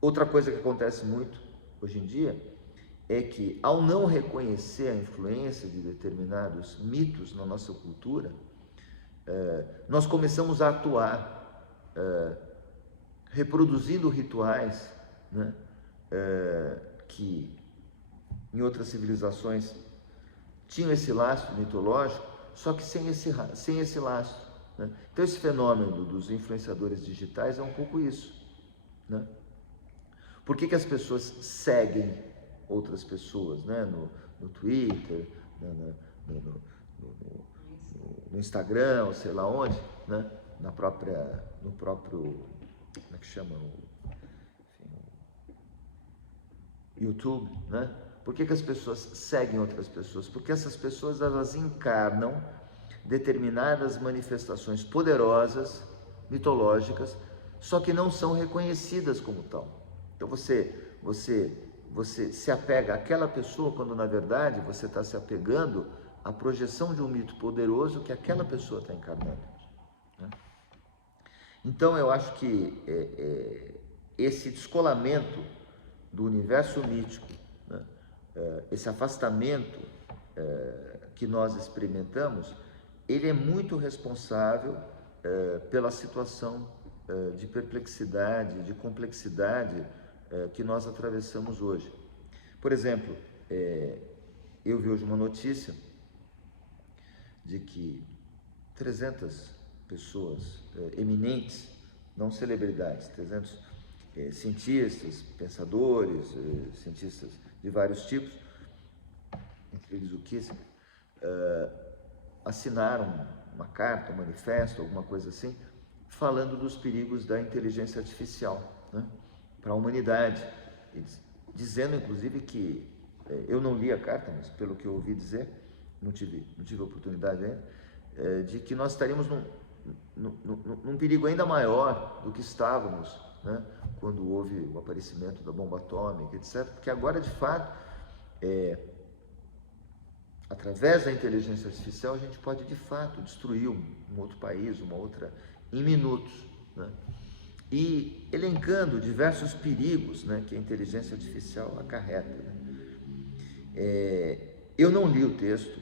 outra coisa que acontece muito hoje em dia é que, ao não reconhecer a influência de determinados mitos na nossa cultura, nós começamos a atuar reproduzindo rituais, né? Que em outras civilizações tinham esse lastro mitológico, só que sem esse lastro, né? Então esse fenômeno dos influenciadores digitais é um pouco isso, né? Por que as pessoas seguem outras pessoas, né? No Twitter, no Instagram, ou sei lá onde, né? No próprio, como é que chama? YouTube, né? Por que as pessoas seguem outras pessoas? Porque essas pessoas, elas encarnam determinadas manifestações poderosas, mitológicas, só que não são reconhecidas como tal. Então você se apega àquela pessoa quando na verdade você está se apegando à projeção de um mito poderoso que aquela pessoa está encarnando, né? Então eu acho que esse descolamento do universo mítico, né, esse afastamento que nós experimentamos, ele é muito responsável pela situação de perplexidade, de complexidade que nós atravessamos hoje. Por exemplo, eu vi hoje uma notícia de que 300 pessoas eminentes, não celebridades, 300 cientistas, pensadores, cientistas de vários tipos, entre eles o Kissinger, assinaram uma carta, um manifesto, alguma coisa assim, falando dos perigos da inteligência artificial, né, para a humanidade, dizendo inclusive que, eu não li a carta, mas pelo que eu ouvi dizer, não tive oportunidade ainda, de que nós estaríamos num perigo ainda maior do que estávamos, né, quando houve o aparecimento da bomba atômica, etc. Porque agora, de fato, através da inteligência artificial, a gente pode, de fato, destruir um outro país, uma outra, em minutos, né? E elencando diversos perigos, né, que a inteligência artificial acarreta, né? Eu não li o texto,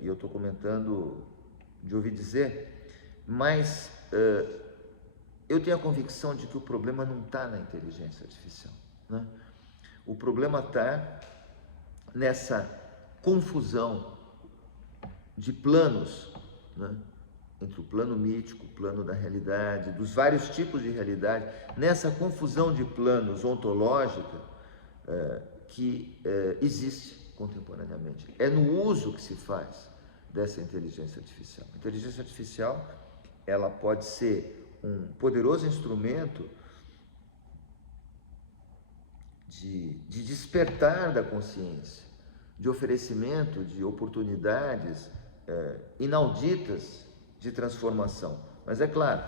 e eu estou comentando de ouvir dizer, mas eu tenho a convicção de que o problema não está na inteligência artificial, né? O problema está nessa confusão de planos, né, entre o plano mítico, o plano da realidade, dos vários tipos de realidade, nessa confusão de planos ontológica que existe contemporaneamente. É no uso que se faz dessa inteligência artificial. A inteligência artificial, ela pode ser um poderoso instrumento de despertar da consciência, de oferecimento de oportunidades inauditas de transformação. Mas é claro,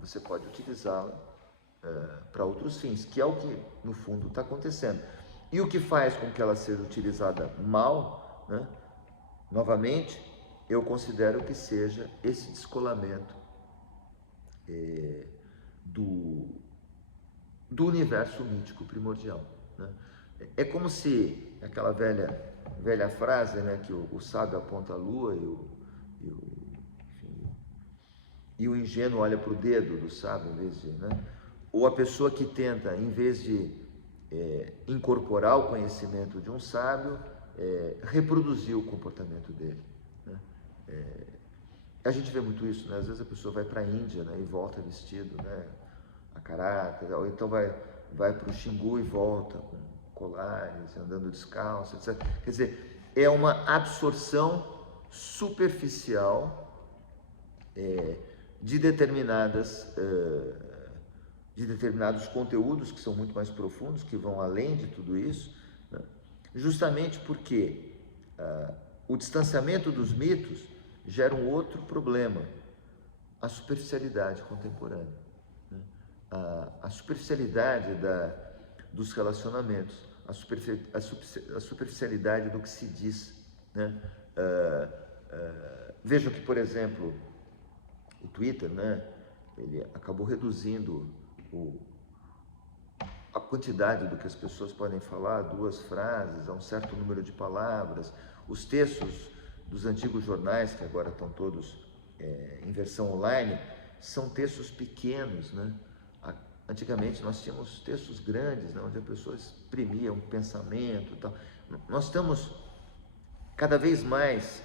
você pode utilizá-la para outros fins, que é o que no fundo está acontecendo. E o que faz com que ela seja utilizada mal, né, novamente, eu considero que seja esse descolamento do universo mítico primordial, né? É como se aquela velha frase, né, que o sábio aponta a lua e o ingênuo olha para o dedo do sábio, em vez de, né? Ou a pessoa que tenta, em vez de incorporar o conhecimento de um sábio, reproduzir o comportamento dele, né? A gente vê muito isso, né? Às vezes a pessoa vai para a Índia, né, e volta vestido, né, a caráter, ou então vai para o Xingu e volta com colares, andando descalço, etc. Quer dizer, é uma absorção superficial de determinados conteúdos que são muito mais profundos, que vão além de tudo isso, né? Justamente porque o distanciamento dos mitos gera um outro problema, a superficialidade contemporânea, né? A superficialidade dos relacionamentos, a superficialidade do que se diz, né? Vejam que, por exemplo, o Twitter, né, ele acabou reduzindo a quantidade do que as pessoas podem falar, 2 frases, a um certo número de palavras. Os textos dos antigos jornais, que agora estão todos em versão online, são textos pequenos, né? Antigamente nós tínhamos textos grandes, né, onde a pessoa exprimia um pensamento e tal. Nós estamos cada vez mais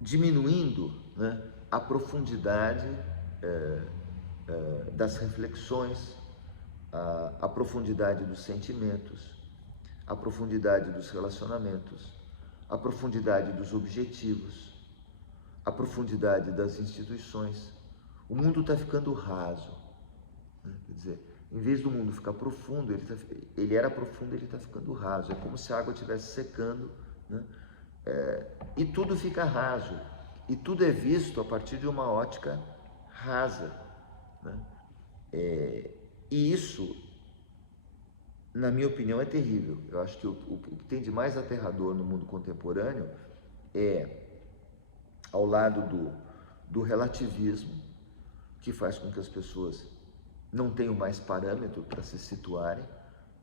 diminuindo, né, a profundidade das reflexões, a profundidade dos sentimentos, a profundidade dos relacionamentos, a profundidade dos objetivos, a profundidade das instituições. O mundo está ficando raso, né? Quer dizer, em vez do mundo ficar profundo, ele era profundo, ele está ficando raso. É como se a água estivesse secando, né? E tudo fica raso, e tudo é visto a partir de uma ótica rasa, né? E isso, na minha opinião, é terrível. Eu acho que o que tem de mais aterrador no mundo contemporâneo é, ao lado do relativismo, que faz com que as pessoas não tenham mais parâmetro para se situarem.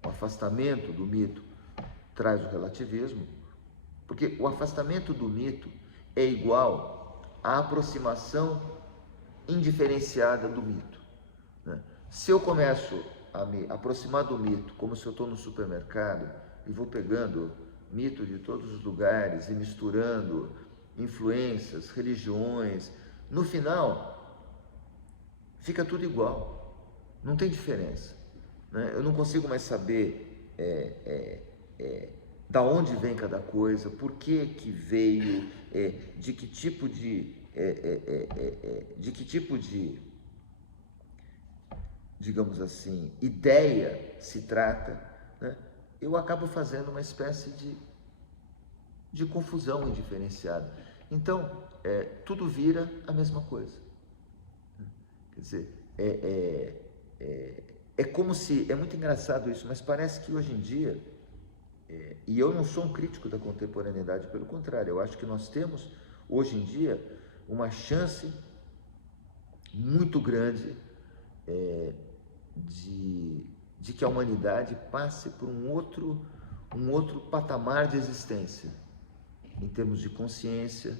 O afastamento do mito traz o relativismo, porque o afastamento do mito é igual à aproximação indiferenciada do mito, né? Se eu começo a me aproximar do mito como se eu estou no supermercado e vou pegando mitos de todos os lugares e misturando influências, religiões, no final fica tudo igual, não tem diferença, né? Eu não consigo mais saber da onde vem cada coisa, por que que veio, de que tipo de digamos assim, ideia se trata, né? Eu acabo fazendo uma espécie de confusão indiferenciada. Então, tudo vira a mesma coisa. Quer dizer, é como se, é muito engraçado isso, mas parece que hoje em dia, e eu não sou um crítico da contemporaneidade, pelo contrário, eu acho que nós temos, hoje em dia, uma chance muito grande de que a humanidade passe por um outro patamar de existência, em termos de consciência,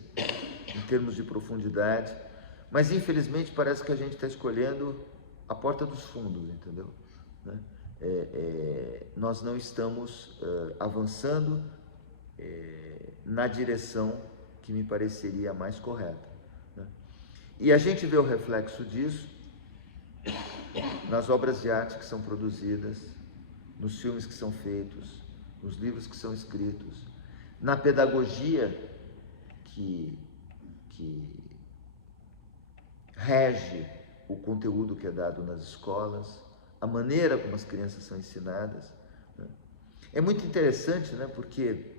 em termos de profundidade, mas infelizmente parece que a gente está escolhendo a porta dos fundos, entendeu? Né? Nós não estamos avançando na direção que me pareceria mais correta, né? E a gente vê o reflexo disso nas obras de arte que são produzidas, nos filmes que são feitos, nos livros que são escritos, na pedagogia que rege o conteúdo que é dado nas escolas, a maneira como as crianças são ensinadas, né? É muito interessante, né? Porque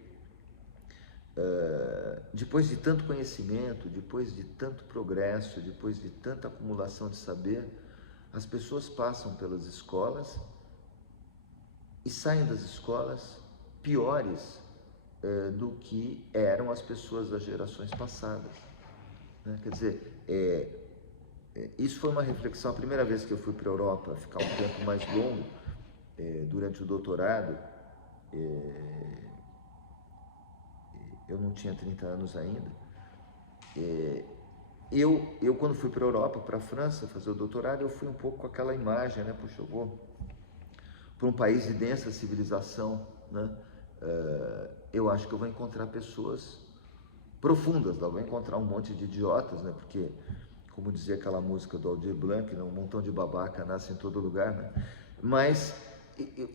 depois de tanto conhecimento, depois de tanto progresso, depois de tanta acumulação de saber, as pessoas passam pelas escolas e saem das escolas piores do que eram as pessoas das gerações passadas, né? Quer dizer, isso foi uma reflexão. A primeira vez que eu fui para a Europa, ficar um tempo mais longo, durante o doutorado, eu não tinha 30 anos ainda, eu quando fui para a Europa, para a França, fazer o doutorado, eu fui um pouco com aquela imagem, né? Puxa, eu vou para um país de densa civilização, né? Eu acho que eu vou encontrar pessoas profundas, não vou encontrar um monte de idiotas, né? Porque, como dizia aquela música do Aldir Blanc, né? Um montão de babaca nasce em todo lugar, né? Mas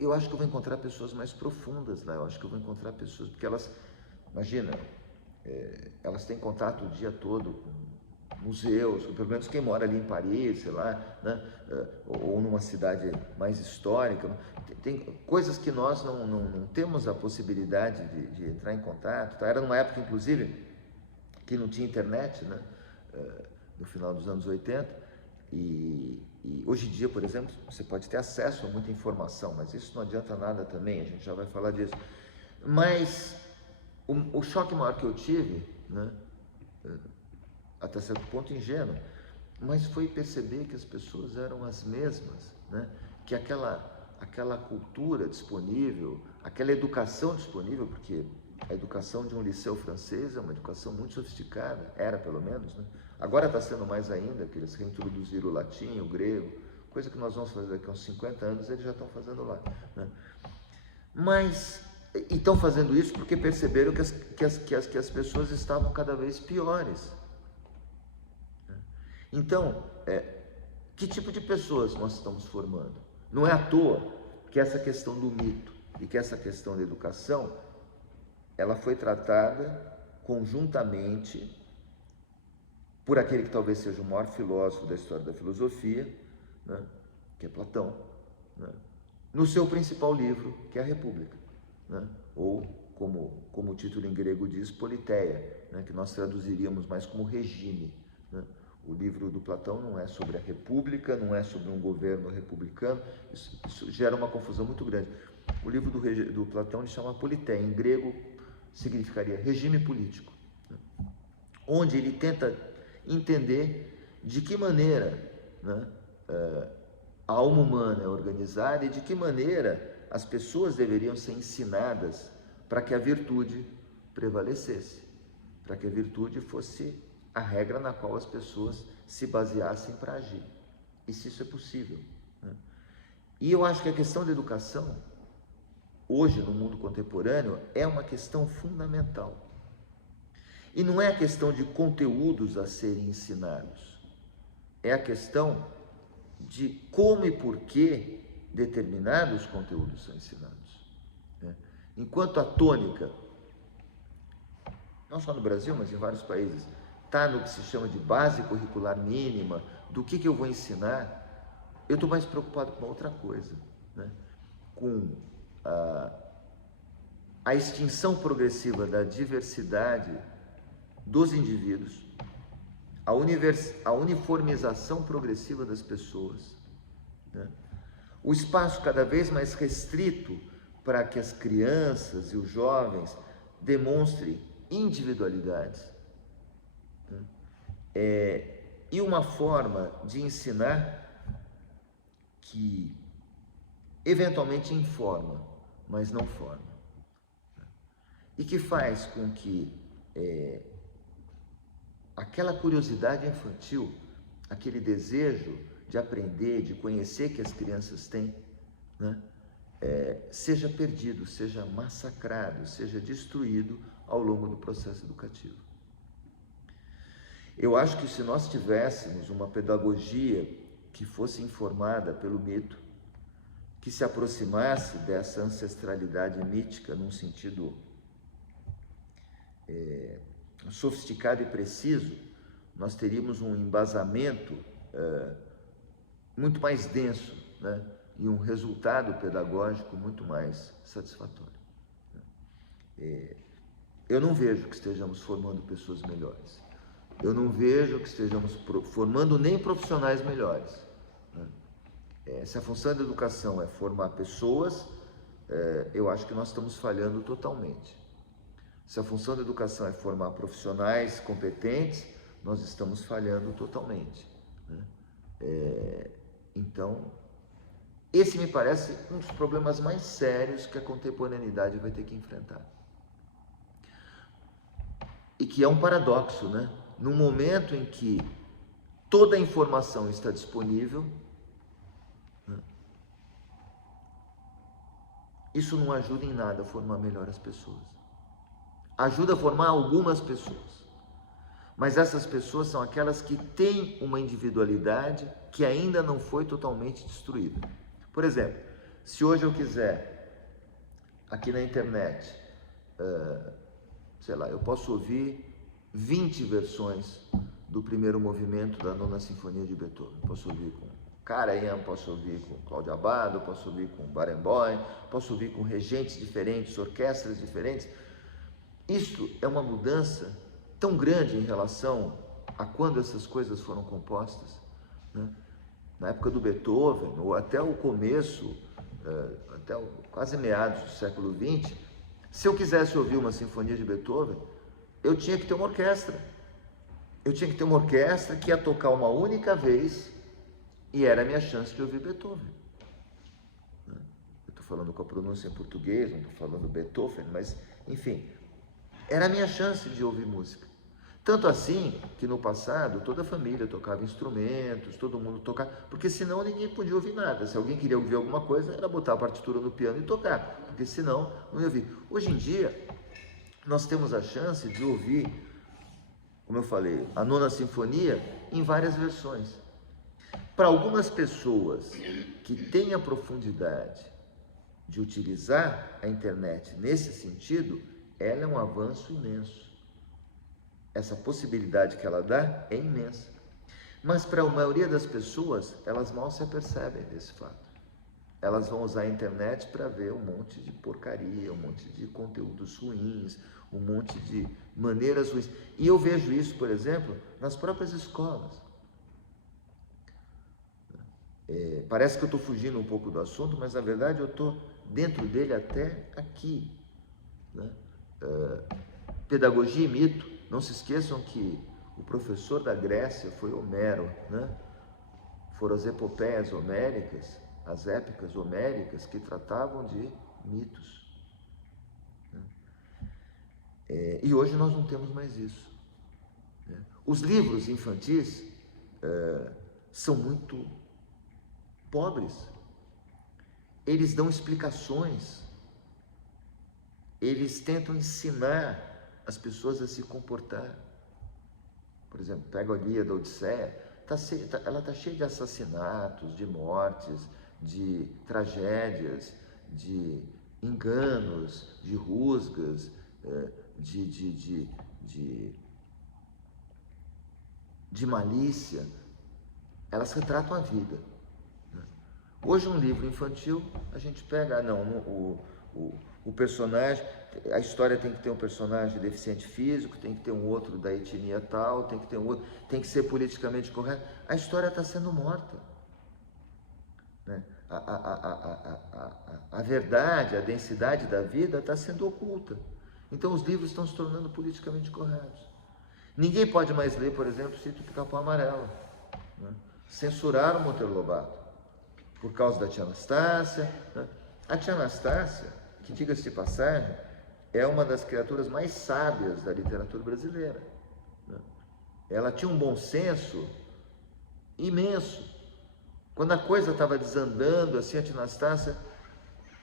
eu acho que eu vou encontrar pessoas mais profundas lá, eu acho que eu vou encontrar pessoas, porque elas, imagina, elas têm contato o dia todo com museus, pelo menos quem mora ali em Paris, sei lá, né? Ou numa cidade mais histórica, tem coisas que nós não temos a possibilidade de entrar em contato, tá? Era numa época, inclusive, que não tinha internet, né? No final dos anos 80, e hoje em dia, por exemplo, você pode ter acesso a muita informação, mas isso não adianta nada também, a gente já vai falar disso. Mas o choque maior que eu tive, né? Até certo ponto ingênuo, mas foi perceber que as pessoas eram as mesmas, né? Que aquela cultura disponível, aquela educação disponível, porque a educação de um liceu francês é uma educação muito sofisticada, era pelo menos, né? Agora está sendo mais ainda, que eles reintroduziram o latim, o grego, coisa que nós vamos fazer daqui a uns 50 anos, eles já estão fazendo lá, né? Mas, e estão fazendo isso porque perceberam que as pessoas estavam cada vez piores. Então, que tipo de pessoas nós estamos formando? Não é à toa que essa questão do mito e que essa questão da educação, ela foi tratada conjuntamente por aquele que talvez seja o maior filósofo da história da filosofia, né? Que é Platão, né? No seu principal livro, que é a República, né? Ou, como o título em grego diz, Politeia, né? Que nós traduziríamos mais como regime, né? O livro do Platão não é sobre a república, não é sobre um governo republicano, isso gera uma confusão muito grande. O livro do Platão ele chama Politeia, em grego significaria regime político, né? Onde ele tenta entender de que maneira, né, a alma humana é organizada e de que maneira as pessoas deveriam ser ensinadas para que a virtude prevalecesse, para que a virtude fosse a regra na qual as pessoas se baseassem para agir, e se isso é possível, né? E eu acho que a questão da educação, hoje no mundo contemporâneo, é uma questão fundamental. E não é a questão de conteúdos a serem ensinados, é a questão de como e por que determinados conteúdos são ensinados, né? Enquanto a tônica, não só no Brasil, mas em vários países, está no que se chama de base curricular mínima, do que eu vou ensinar, eu estou mais preocupado com outra coisa, né? Com a extinção progressiva da diversidade dos indivíduos, a uniformização progressiva das pessoas, né? O espaço cada vez mais restrito para que as crianças e os jovens demonstrem individualidades, né? E uma forma de ensinar que eventualmente informa, mas não forma, né? E que faz com que aquela curiosidade infantil, aquele desejo de aprender, de conhecer que as crianças têm, né, seja perdido, seja massacrado, seja destruído ao longo do processo educativo. Eu acho que se nós tivéssemos uma pedagogia que fosse informada pelo mito, que se aproximasse dessa ancestralidade mítica num sentido sofisticado e preciso, nós teríamos um embasamento muito mais denso, né? E um resultado pedagógico muito mais satisfatório. Eu não vejo que estejamos formando pessoas melhores. Eu não vejo que estejamos formando nem profissionais melhores, né? Se a função da educação é formar pessoas, eu acho que nós estamos falhando totalmente. Se a função da educação é formar profissionais competentes, nós estamos falhando totalmente, né? Então, esse me parece um dos problemas mais sérios que a contemporaneidade vai ter que enfrentar. E que é um paradoxo, né? No momento em que toda a informação está disponível, né, isso não ajuda em nada a formar melhor as pessoas. Ajuda a formar algumas pessoas, mas essas pessoas são aquelas que têm uma individualidade que ainda não foi totalmente destruída. Por exemplo, se hoje eu quiser, aqui na internet, sei lá, eu posso ouvir 20 versões do primeiro movimento da Nona Sinfonia de Beethoven. Posso ouvir com Karajan, posso ouvir com Cláudio Abbado, posso ouvir com Barenboim, posso ouvir com regentes diferentes, orquestras diferentes. Isso é uma mudança tão grande em relação a quando essas coisas foram compostas, né? Na época do Beethoven, ou até o começo, quase meados do século XX, se eu quisesse ouvir uma sinfonia de Beethoven, eu tinha que ter uma orquestra. Eu tinha que ter uma orquestra que ia tocar uma única vez e era a minha chance de ouvir Beethoven. Eu estou falando com a pronúncia em português, não estou falando Beethoven, mas, enfim, era a minha chance de ouvir música. Tanto assim que no passado toda a família tocava instrumentos, todo mundo tocava, porque senão ninguém podia ouvir nada. Se alguém queria ouvir alguma coisa, era botar a partitura no piano e tocar, porque senão não ia ouvir. Hoje em dia, nós temos a chance de ouvir, como eu falei, a Nona Sinfonia em várias versões. Para algumas pessoas que têm a profundidade de utilizar a internet nesse sentido, ela é um avanço imenso. Essa possibilidade que ela dá é imensa. Mas para a maioria das pessoas, elas mal se apercebem desse fato. Elas vão usar a internet para ver um monte de porcaria, um monte de conteúdos ruins, um monte de maneiras ruins. E eu vejo isso, por exemplo, nas próprias escolas. Parece que eu estou fugindo um pouco do assunto, mas na verdade eu estou dentro dele até aqui, né? Pedagogia e mito. Não se esqueçam que O professor da Grécia foi Homero, né? Foram as epopeias homéricas, as épicas homéricas que tratavam de mitos. Né? E hoje nós não temos mais isso. Né? Os livros infantis são muito pobres. Eles dão explicações. Eles tentam ensinar as pessoas a se comportar. Por exemplo, pega a Ilíada, a Odisseia, ela está cheia de assassinatos, de mortes, de tragédias, de enganos, de rusgas, de malícia. Elas retratam a vida. Hoje um livro infantil, a gente pega, o personagem, a história tem que ter um personagem deficiente físico, tem que ter um outro da etnia tal, tem que ter um outro, tem que ser politicamente correto. A história está sendo morta. Né? A verdade, a densidade da vida está sendo oculta. Então os livros estão se tornando politicamente corretos. Ninguém pode mais ler, por exemplo, o Sítio do Pica-Pau Amarelo. Né? Censuraram Monteiro Lobato por causa da tia Anastácia. Né? A tia Anastácia, que, diga-se de passagem, é uma das criaturas mais sábias da literatura brasileira. Né? Ela tinha um bom senso imenso. Quando a coisa estava desandando, assim, a tia Anastácia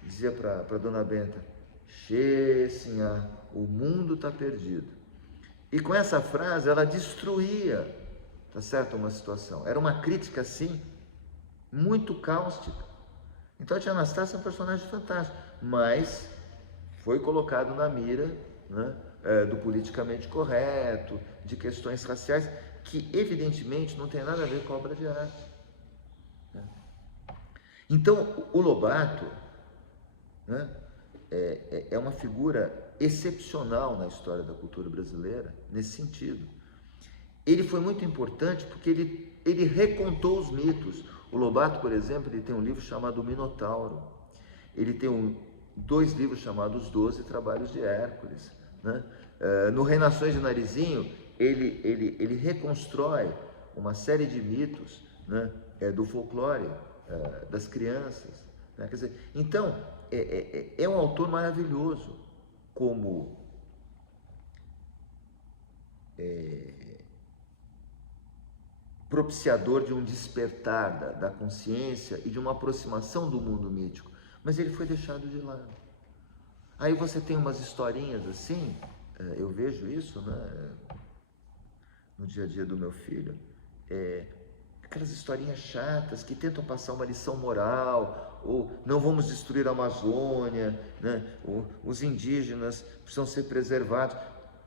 dizia para Dona Benta: "Xê, sinhá, o mundo está perdido." E com essa frase ela destruía, tá certo, uma situação. Era uma crítica, assim, muito cáustica. Então a tia Anastácia é um personagem fantástico, mas foi colocado na mira, né, do politicamente correto, de questões raciais, que evidentemente não tem nada a ver com a obra de arte. Né? Então o Lobato, né, é uma figura excepcional na história da cultura brasileira, nesse sentido. Ele foi muito importante porque ele recontou os mitos. O Lobato, por exemplo, ele tem um livro chamado Minotauro. Ele tem dois livros chamados 12 Trabalhos de Hércules. Né? No Reinações de Narizinho, ele reconstrói uma série de mitos, né, do folclore das crianças. Né? Quer dizer, então, é um autor maravilhoso como propiciador de um despertar da consciência e de uma aproximação do mundo mítico, mas ele foi deixado de lado. Aí você tem umas historinhas assim, eu vejo isso, né, no dia a dia do meu filho, aquelas historinhas chatas que tentam passar uma lição moral, ou não vamos destruir a Amazônia, né? Os indígenas precisam ser preservados,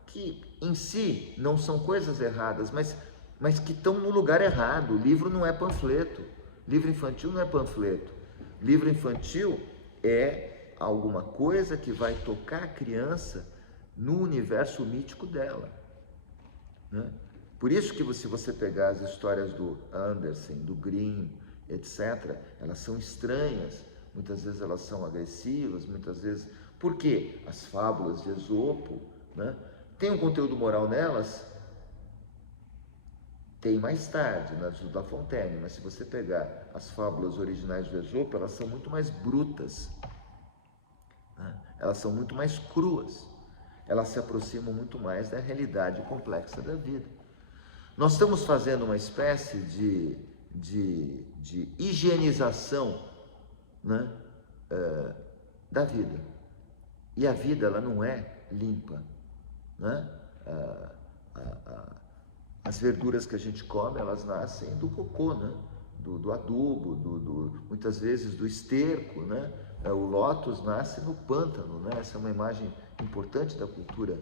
que em si não são coisas erradas, mas que estão no lugar errado. O livro não é panfleto, livro infantil não é panfleto, livro infantil é alguma coisa que vai tocar a criança no universo mítico dela. Né? Por isso que se você pegar as histórias do Andersen, do Grimm, etc., elas são estranhas, muitas vezes elas são agressivas, muitas vezes... Por quê? As fábulas de Esopo, né? Tem um conteúdo moral nelas? Tem mais tarde, nas do La Fontaine, mas se você pegar as fábulas originais do Esopo, elas são muito mais brutas, né? Elas são muito mais cruas, elas se aproximam muito mais da realidade complexa da vida. Nós estamos fazendo uma espécie de higienização, né, da vida. E a vida, ela não é limpa. Né? As verduras que a gente come, elas nascem do cocô, né? do adubo, muitas vezes do esterco. Né? O lótus nasce no pântano. Né? Essa é uma imagem importante da cultura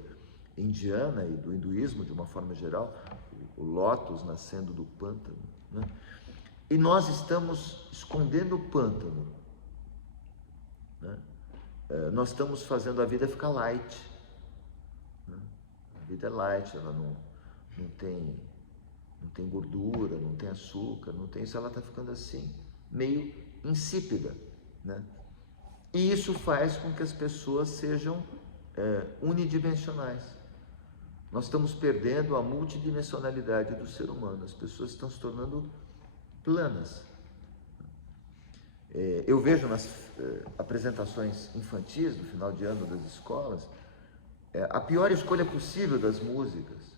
indiana e do hinduísmo, de uma forma geral. O lótus nascendo do pântano. Né? E nós estamos escondendo o pântano. Né? Nós estamos fazendo a vida ficar light. Né? A vida é light, ela não tem gordura, não tem açúcar, não tem isso, ela está ficando assim, meio insípida. Né? E isso faz com que as pessoas sejam unidimensionais. Nós estamos perdendo a multidimensionalidade do ser humano. As pessoas estão se tornando planas. Eu vejo nas apresentações infantis do final de ano das escolas, a pior escolha possível das músicas,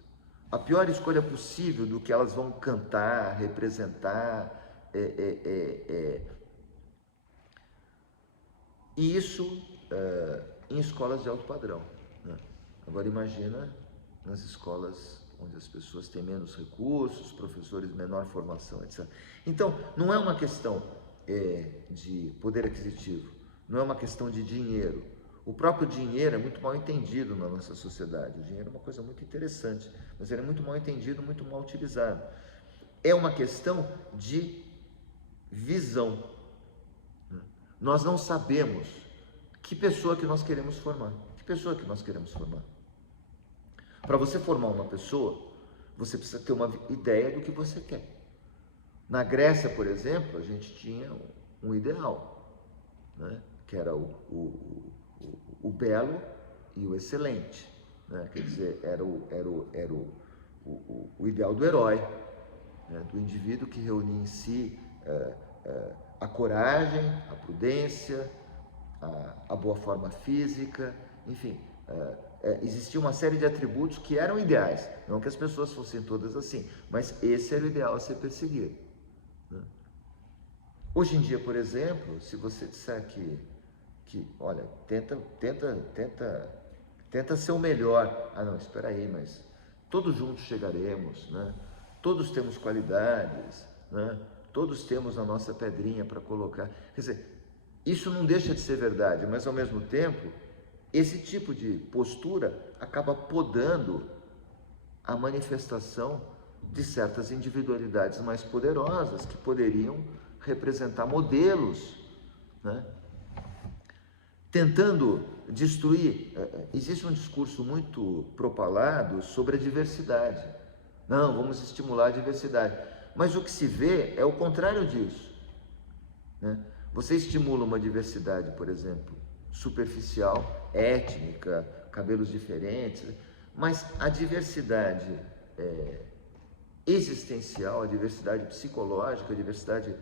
a pior escolha possível do que elas vão cantar, representar, e isso em escolas de alto padrão, né? Agora imagina nas escolas onde as pessoas têm menos recursos, professores menor formação, etc. Então, não é uma questão de poder aquisitivo, não é uma questão de dinheiro. O próprio dinheiro é muito mal entendido na nossa sociedade. O dinheiro é uma coisa muito interessante, mas ele é muito mal entendido, muito mal utilizado. É uma questão de visão. Nós não sabemos que pessoa que nós queremos formar. Que pessoa que nós queremos formar? Para você formar uma pessoa, você precisa ter uma ideia do que você quer. Na Grécia, por exemplo, a gente tinha um ideal, né? Que era o belo e o excelente, né? Quer dizer, era o ideal do herói, né? Do indivíduo que reunia em si a coragem, a prudência, a boa forma física, enfim, existia uma série de atributos que eram ideais, não que as pessoas fossem todas assim, mas esse era o ideal a ser perseguido, né? Hoje em dia, por exemplo, se você disser que olha, tenta ser o melhor, não, espera aí, mas todos juntos chegaremos, né? Todos temos qualidades, né? Todos temos a nossa pedrinha para colocar, quer dizer, isso não deixa de ser verdade, mas ao mesmo tempo, esse tipo de postura acaba podando a manifestação de certas individualidades mais poderosas que poderiam representar modelos, né? Tentando destruir. Existe um discurso muito propalado sobre a diversidade. Não, vamos estimular a diversidade. Mas o que se vê é o contrário disso, né? Você estimula uma diversidade, por exemplo, superficial, étnica, cabelos diferentes, mas a diversidade existencial, a diversidade psicológica, a diversidade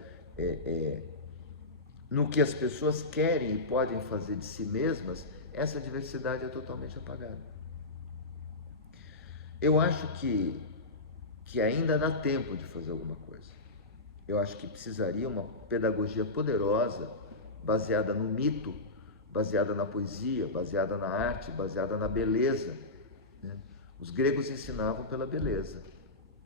no que as pessoas querem e podem fazer de si mesmas, essa diversidade é totalmente apagada. Eu acho que ainda dá tempo de fazer alguma coisa. Eu acho que precisaria uma pedagogia poderosa, baseada no mito, baseada na poesia, baseada na arte, baseada na beleza, né? Os gregos ensinavam pela beleza,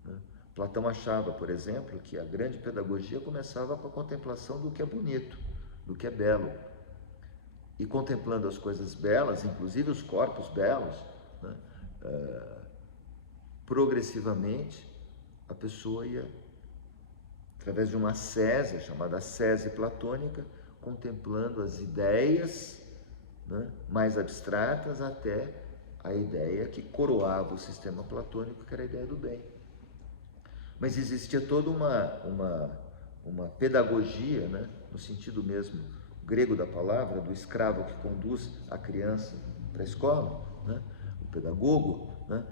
né? Platão achava, por exemplo, que a grande pedagogia começava com a contemplação do que é bonito, do que é belo. E contemplando as coisas belas, inclusive os corpos belos, né? Progressivamente a pessoa ia, através de uma ascese, chamada ascese platônica, contemplando as ideias, né, mais abstratas, até a ideia que coroava o sistema platônico, que era a ideia do bem. Mas existia toda uma pedagogia, né, no sentido mesmo grego da palavra, do escravo que conduz a criança para a escola, né, o pedagogo, né,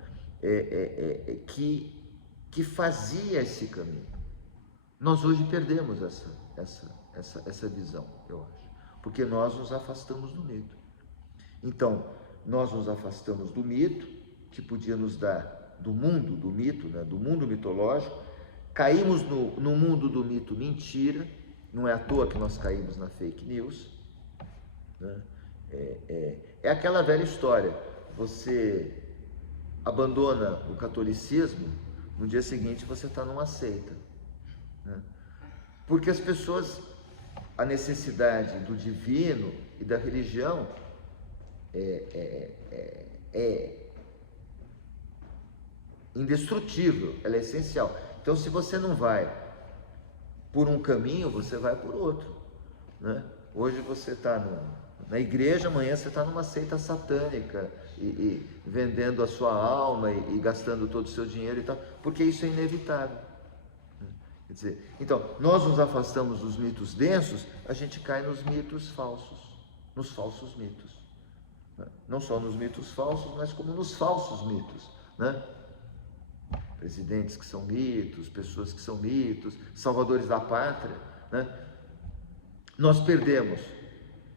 que fazia esse caminho. Nós hoje perdemos essa visão, eu acho, porque nós nos afastamos do mito. Então, nós nos afastamos do mito, que podia nos dar do mundo do mito, né, do mundo mitológico, caímos no mundo do mito mentira, não é à toa que nós caímos na fake news, né? É aquela velha história, você abandona o catolicismo, no dia seguinte você está numa seita, né? Porque as pessoas, a necessidade do divino e da religião é indestrutível, ela é essencial. Então, se você não vai por um caminho, você vai por outro, né? Hoje você está na igreja, amanhã você está numa seita satânica e vendendo a sua alma e gastando todo o seu dinheiro e tal, porque isso é inevitável. Quer dizer, então, nós nos afastamos dos mitos densos, a gente cai nos mitos falsos, nos falsos mitos. Não só nos mitos falsos, mas como nos falsos mitos. né? Presidentes que são mitos, pessoas que são mitos, salvadores da pátria, né? Nós perdemos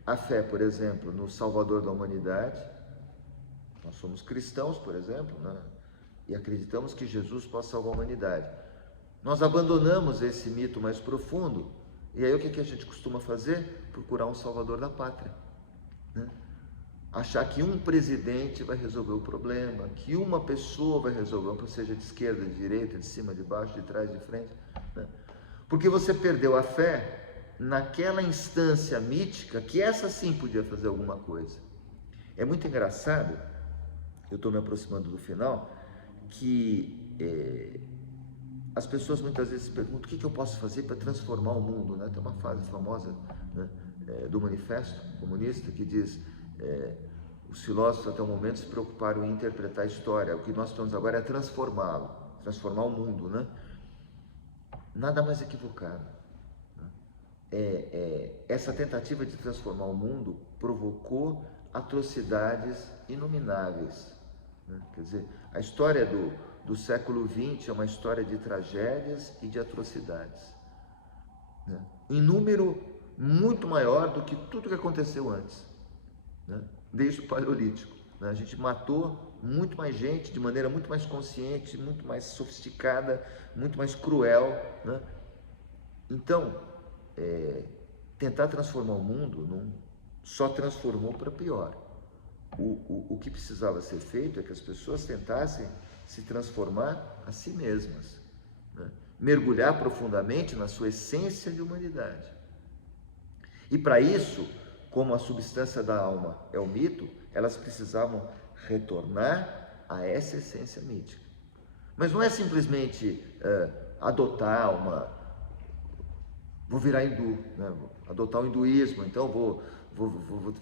a fé, por exemplo, no Salvador da humanidade. Nós somos cristãos, por exemplo, né? E acreditamos que Jesus possa salvar a humanidade. Nós abandonamos esse mito mais profundo, e aí o que a gente costuma fazer? Procurar um salvador da pátria, né? Achar que um presidente vai resolver o problema, que uma pessoa vai resolver, seja de esquerda, de direita, de cima, de baixo, de trás, de frente, né? Porque você perdeu a fé naquela instância mítica, que essa sim podia fazer alguma coisa. É muito engraçado, eu estou me aproximando do final, que as pessoas muitas vezes se perguntam o que eu posso fazer para transformar o mundo, né? Tem uma frase famosa, né, do Manifesto Comunista que diz: os filósofos até o momento se preocuparam em interpretar a história, o que nós estamos agora é transformá-lo, transformar o mundo, né? Nada mais equivocado, né? Essa tentativa de transformar o mundo provocou atrocidades inomináveis, né? Quer dizer, a história do século XX é uma história de tragédias e de atrocidades, né? Em número muito maior do que tudo que aconteceu antes, né? Desde o Paleolítico, né? A gente matou muito mais gente de maneira muito mais consciente, muito mais sofisticada, muito mais cruel, né? Então, tentar transformar o mundo não só transformou para pior. O que precisava ser feito é que as pessoas tentassem se transformar a si mesmas, né? Mergulhar profundamente na sua essência de humanidade. E para isso, como a substância da alma é o mito, elas precisavam retornar a essa essência mítica. Mas não é simplesmente adotar vou virar hindu, né? Vou adotar o hinduísmo, então vou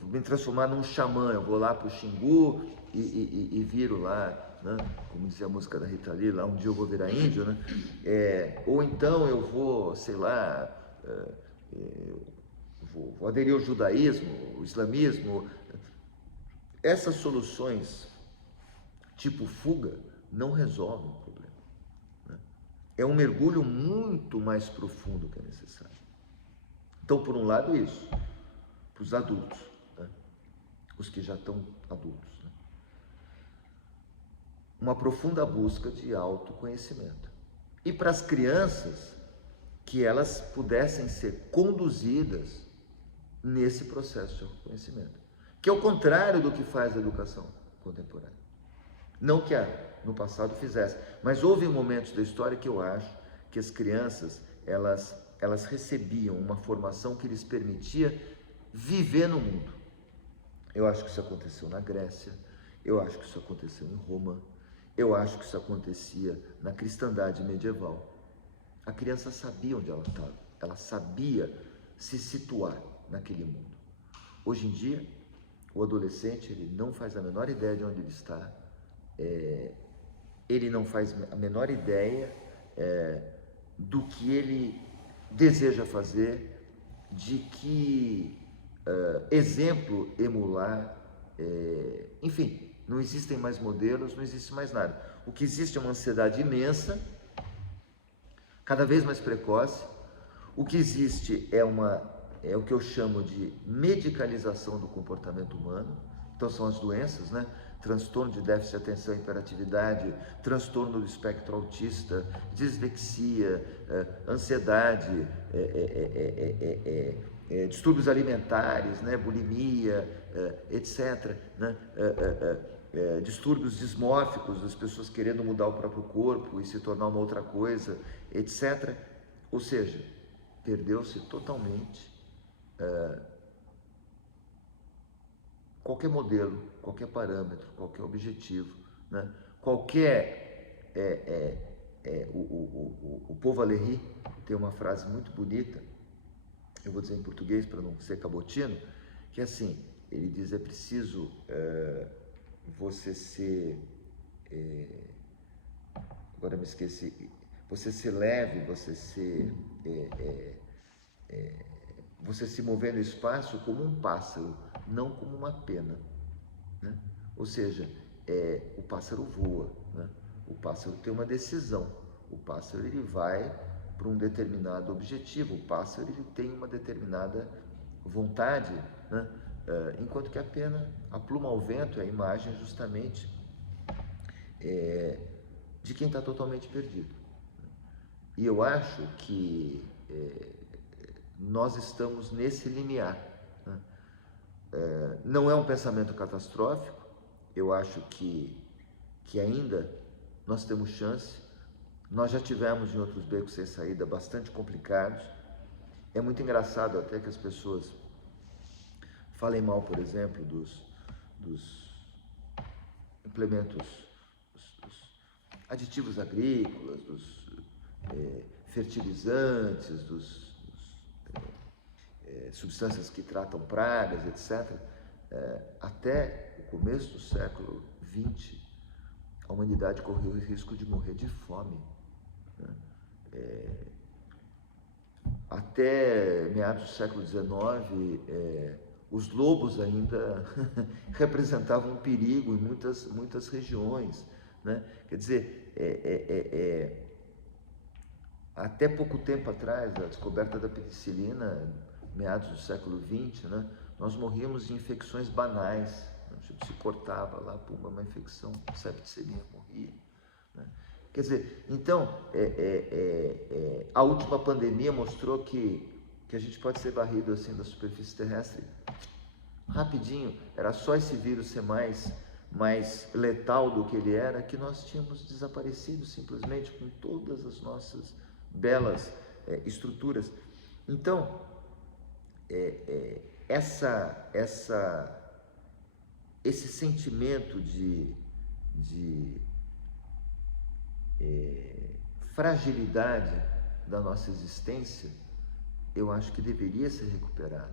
me transformar num xamã, eu vou lá para o Xingu e viro lá, né? Como dizia a música da Rita Lee, lá um dia eu vou virar índio, né? Ou então eu vou, sei lá, vou aderir ao judaísmo, o islamismo. Essas soluções tipo fuga não resolvem o problema, né? É um mergulho muito mais profundo que é necessário. Então, por um lado, isso, para os adultos, né? Os que já estão adultos, né? Uma profunda busca de autoconhecimento. E para as crianças, que elas pudessem ser conduzidas nesse processo de autoconhecimento, que é o contrário do que faz a educação contemporânea. Não que no passado fizesse, mas houve momentos da história que eu acho que as crianças, elas recebiam uma formação que lhes permitia viver no mundo. Eu acho que isso aconteceu na Grécia, eu acho que isso aconteceu em Roma, eu acho que isso acontecia na cristandade medieval. A criança sabia onde ela estava, ela sabia se situar naquele mundo. Hoje em dia, o adolescente, ele não faz a menor ideia de onde ele está, ele não faz a menor ideia do que ele deseja fazer, de que exemplo emular, enfim, não existem mais modelos, não existe mais nada. O que existe é uma ansiedade imensa, cada vez mais precoce. O que existe é o que eu chamo de medicalização do comportamento humano. Então são as doenças, né? Transtorno de déficit de atenção e hiperatividade, transtorno do espectro autista, dislexia, ansiedade, distúrbios alimentares, né? Bulimia, etc., né? Distúrbios dismórficos, das pessoas querendo mudar o próprio corpo e se tornar uma outra coisa, etc. Ou seja, perdeu-se totalmente qualquer modelo, qualquer parâmetro, qualquer objetivo, né? Qualquer... o Paul Valéry tem uma frase muito bonita, eu vou dizer em português para não ser cabotino, que é assim, ele diz: é preciso você ser... agora me esqueci... Você ser leve, você se mover no espaço como um pássaro, não como uma pena, né? Ou seja, o pássaro voa, né? O pássaro tem uma decisão, o pássaro ele vai para um determinado objetivo, o pássaro ele tem uma determinada vontade, né? Enquanto que a pluma ao vento é a imagem justamente de quem está totalmente perdido. E eu acho que nós estamos nesse limiar, né? Não é um pensamento catastrófico, eu acho que ainda nós temos chance. Nós já tivemos em outros becos sem saída bastante complicados. É muito engraçado até que as pessoas falem mal, por exemplo, dos implementos, dos aditivos agrícolas, dos fertilizantes, substâncias que tratam pragas, etc. Até o começo do século XX, a humanidade correu o risco de morrer de fome, né? Até meados do século XIX, os lobos ainda representavam um perigo em muitas regiões, né? Quer dizer, até pouco tempo atrás, a descoberta da penicilina, meados do século XX, né? Nós morríamos de infecções banais, né? Tipo, se cortava lá, pumba, uma infecção, septicemia, morria, né? Quer dizer, então, a última pandemia mostrou que a gente pode ser varrido assim da superfície terrestre rapidinho. Era só esse vírus ser mais letal do que ele era, que nós tínhamos desaparecido simplesmente com todas as nossas belas estruturas. Então, esse sentimento de fragilidade da nossa existência, eu acho que deveria ser recuperado,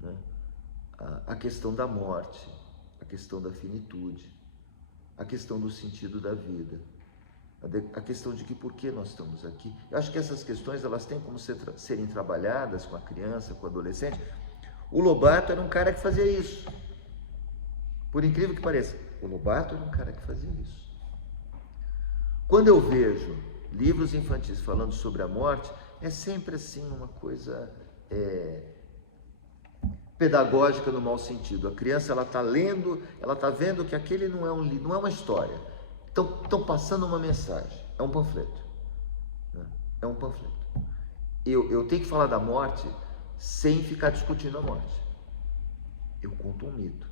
né? A questão da morte, a questão da finitude, a questão do sentido da vida, a questão de que por que nós estamos aqui. Eu acho que essas questões elas têm como serem trabalhadas com a criança, com o adolescente. O Lobato era um cara que fazia isso, por incrível que pareça. O Lobato era um cara que fazia isso. Quando eu vejo livros infantis falando sobre a morte, é sempre assim uma coisa pedagógica no mau sentido. A criança ela está lendo, ela está vendo que aquele não é uma história. Estão passando uma mensagem. É um panfleto, né? É um panfleto. Eu tenho que falar da morte sem ficar discutindo a morte. Eu conto um mito.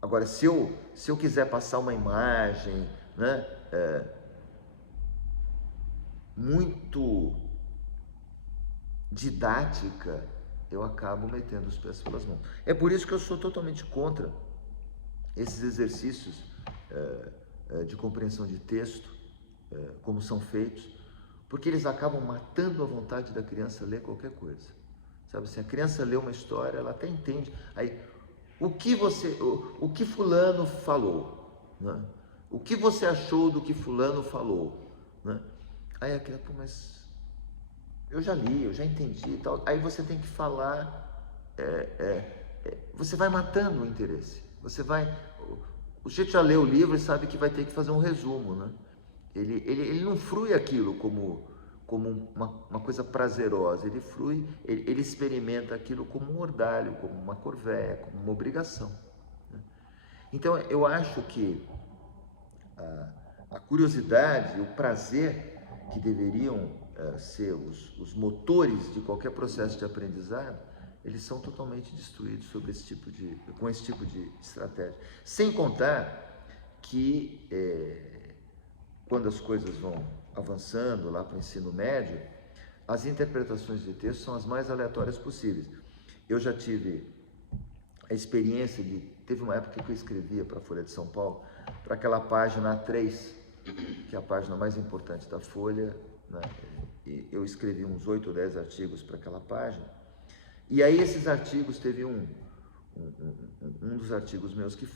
Agora, se eu quiser passar uma imagem, né, muito didática, eu acabo metendo os pés pelas mãos. É por isso que eu sou totalmente contra esses exercícios de compreensão de texto, como são feitos, porque eles acabam matando a vontade da criança ler qualquer coisa. Sabe assim, a criança lê uma história, ela até entende. Aí, o que fulano falou, né? O que você achou do que fulano falou, né? Aí a criança, pô, mas eu já li, eu já entendi e tal. Aí você tem que falar, você vai matando o interesse. O sujeito já leu o livro e sabe que vai ter que fazer um resumo, né? Ele não frui aquilo como uma coisa prazerosa, ele experimenta aquilo como um ordalho, como uma corvéia, como uma obrigação, né? Então eu acho que a curiosidade, o prazer que deveriam ser os motores de qualquer processo de aprendizado, eles são totalmente destruídos com esse tipo de estratégia. Sem contar que quando as coisas vão avançando lá para o ensino médio, as interpretações de texto são as mais aleatórias possíveis. Eu já tive a experiência teve uma época que eu escrevia para a Folha de São Paulo, para aquela página A3, que é a página mais importante da Folha, né? E eu escrevi uns 8 ou 10 artigos para aquela página, e aí esses artigos, teve um dos artigos meus que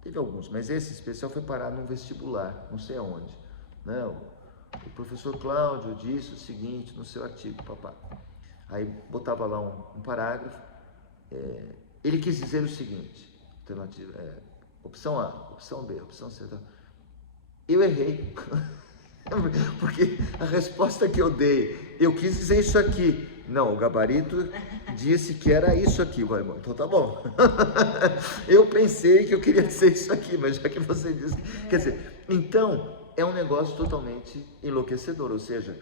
teve alguns, mas esse especial foi parar num vestibular, não sei aonde, né? O professor Cláudio disse o seguinte no seu artigo, papá. Aí botava lá um parágrafo, ele quis dizer o seguinte, alternativa, opção A, opção B, opção C. Eu errei, porque a resposta que eu dei, eu quis dizer isso aqui. Não, o gabarito disse que era isso aqui. Então tá bom. Eu pensei que eu queria dizer isso aqui, mas já que você disse... Quer dizer, então é um negócio totalmente enlouquecedor, ou seja,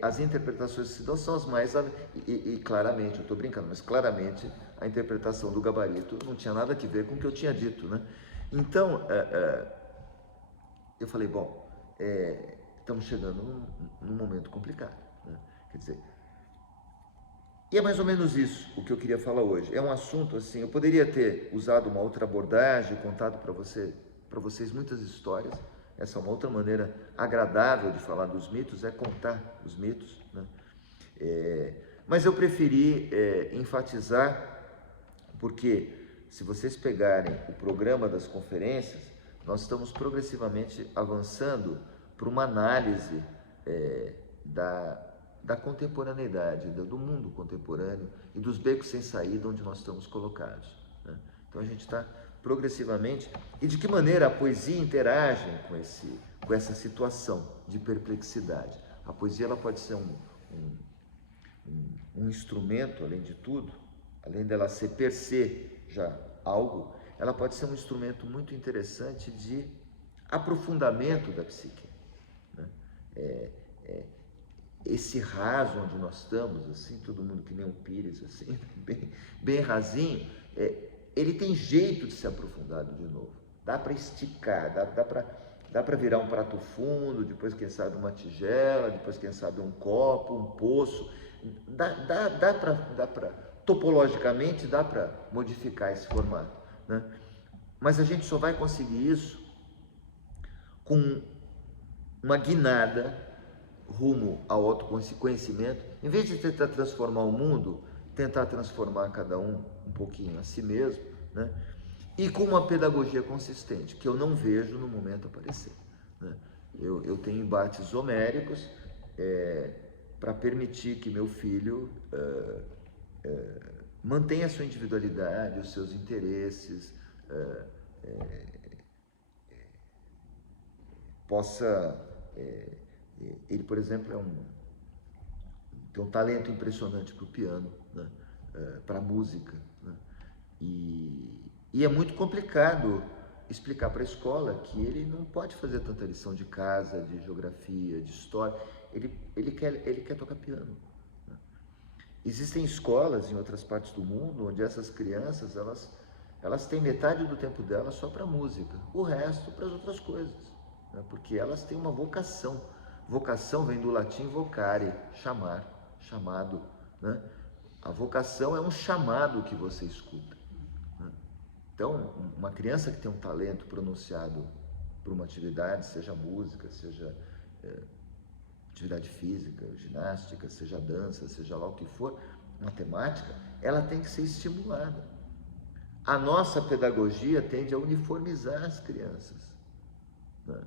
as interpretações que se dão são as mais... E claramente, eu estou brincando, mas claramente a interpretação do gabarito não tinha nada a ver com o que eu tinha dito, né? Então, eu falei, bom, estamos chegando num momento complicado, né? Quer dizer, e é mais ou menos isso o que eu queria falar hoje. É um assunto assim, eu poderia ter usado uma outra abordagem, contado para vocês muitas histórias. Essa é uma outra maneira agradável de falar dos mitos, é contar os mitos, né? Mas eu preferi enfatizar, porque se vocês pegarem o programa das conferências, nós estamos progressivamente avançando para uma análise da contemporaneidade, do mundo contemporâneo e dos becos sem saída onde nós estamos colocados, né? Então a gente está progressivamente... E de que maneira a poesia interage com essa situação de perplexidade? A poesia ela pode ser um instrumento, além de tudo, além dela ser per se já algo, ela pode ser um instrumento muito interessante de aprofundamento da psique, né? Esse raso onde nós estamos, assim, todo mundo que nem um pires, assim, bem rasinho, ele tem jeito de ser aprofundado de novo. Dá para esticar, dá para virar um prato fundo, depois quem sabe uma tigela, depois quem sabe um copo, um poço. Dá para topologicamente dá para modificar esse formato, né? Mas a gente só vai conseguir isso com uma guinada rumo ao autoconhecimento, em vez de tentar transformar o mundo, tentar transformar cada um pouquinho a si mesmo, né? E com uma pedagogia consistente, que eu não vejo no momento aparecer, né? Eu tenho embates homéricos para permitir que meu filho mantenha a sua individualidade, os seus interesses, possa... ele, por exemplo, tem um talento impressionante para o piano, né? Para a música, né? E é muito complicado explicar para a escola que ele não pode fazer tanta lição de casa, de geografia, de história. Ele quer tocar piano, né? Existem escolas em outras partes do mundo onde essas crianças elas têm metade do tempo delas só para música, o resto para as outras coisas, né? Porque elas têm uma vocação. Vocação vem do latim vocare, chamar, chamado, né? A vocação é um chamado que você escuta, né? Então, uma criança que tem um talento pronunciado por uma atividade, seja música, seja atividade física, ginástica, seja dança, seja lá o que for, matemática, ela tem que ser estimulada. A nossa pedagogia tende a uniformizar as crianças, né?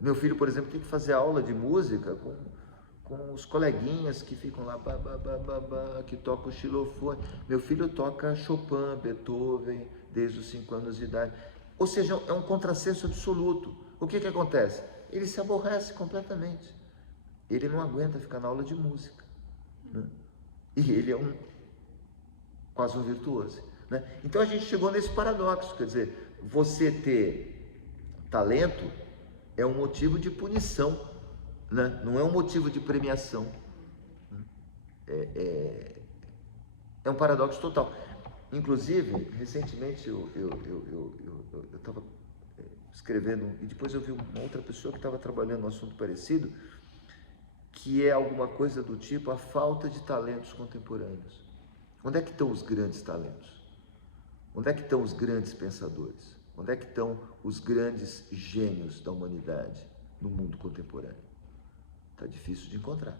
Meu filho, por exemplo, tem que fazer aula de música com os coleguinhas que ficam lá, que tocam o xilofone. Meu filho toca Chopin, Beethoven, desde os 5 anos de idade. Ou seja, é um contrassenso absoluto. O que acontece? Ele se aborrece completamente. Ele não aguenta ficar na aula de música, né? E ele é quase um virtuoso, né? Então a gente chegou nesse paradoxo, quer dizer, você ter talento é um motivo de punição, né? Não é um motivo de premiação. É um paradoxo total. Inclusive, recentemente eu estava escrevendo, e depois eu vi uma outra pessoa que estava trabalhando um assunto parecido, que é alguma coisa do tipo a falta de talentos contemporâneos. Onde é que estão os grandes talentos? Onde é que estão os grandes pensadores? Onde é que estão os grandes gênios da humanidade no mundo contemporâneo? Está difícil de encontrar,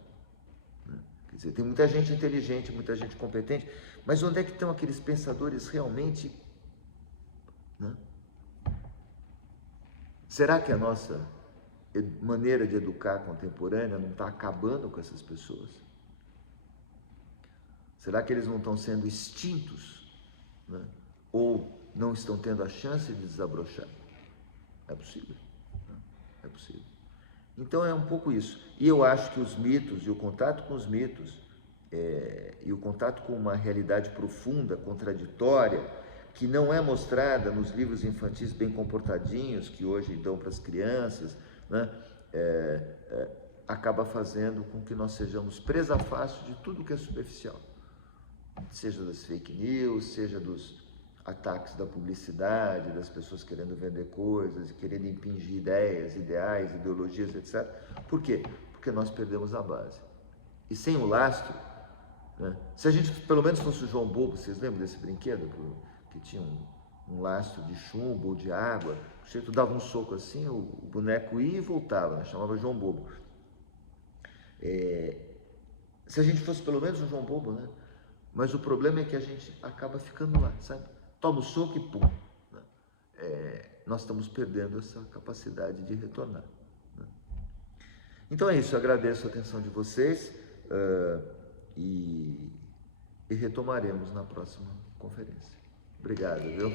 né? Quer dizer, tem muita gente inteligente, muita gente competente, mas onde é que estão aqueles pensadores realmente, né? Será que a nossa maneira de educar contemporânea não está acabando com essas pessoas? Será que eles não estão sendo extintos, né? Ou não estão tendo a chance de desabrochar. É possível, né? É possível. Então é um pouco isso. E eu acho que os mitos e o contato com os mitos e o contato com uma realidade profunda, contraditória, que não é mostrada nos livros infantis bem comportadinhos que hoje dão para as crianças, né? Acaba fazendo com que nós sejamos presa fácil de tudo que é superficial, seja das fake news, seja dos ataques da publicidade, das pessoas querendo vender coisas, querendo impingir ideias, ideais, ideologias, etc. Por quê? Porque nós perdemos a base. E sem o lastro, né? Se a gente pelo menos fosse o João Bobo, vocês lembram desse brinquedo que tinha um lastro de chumbo ou de água, o sujeito dava um soco assim, o boneco ia e voltava, né? Chamava João Bobo. Se a gente fosse pelo menos um João Bobo, né? Mas o problema é que a gente acaba ficando lá, sabe? Toma o soco e pum. Né? Nós estamos perdendo essa capacidade de retornar. Né? Então é isso, eu agradeço a atenção de vocês e retomaremos na próxima conferência. Obrigado, viu?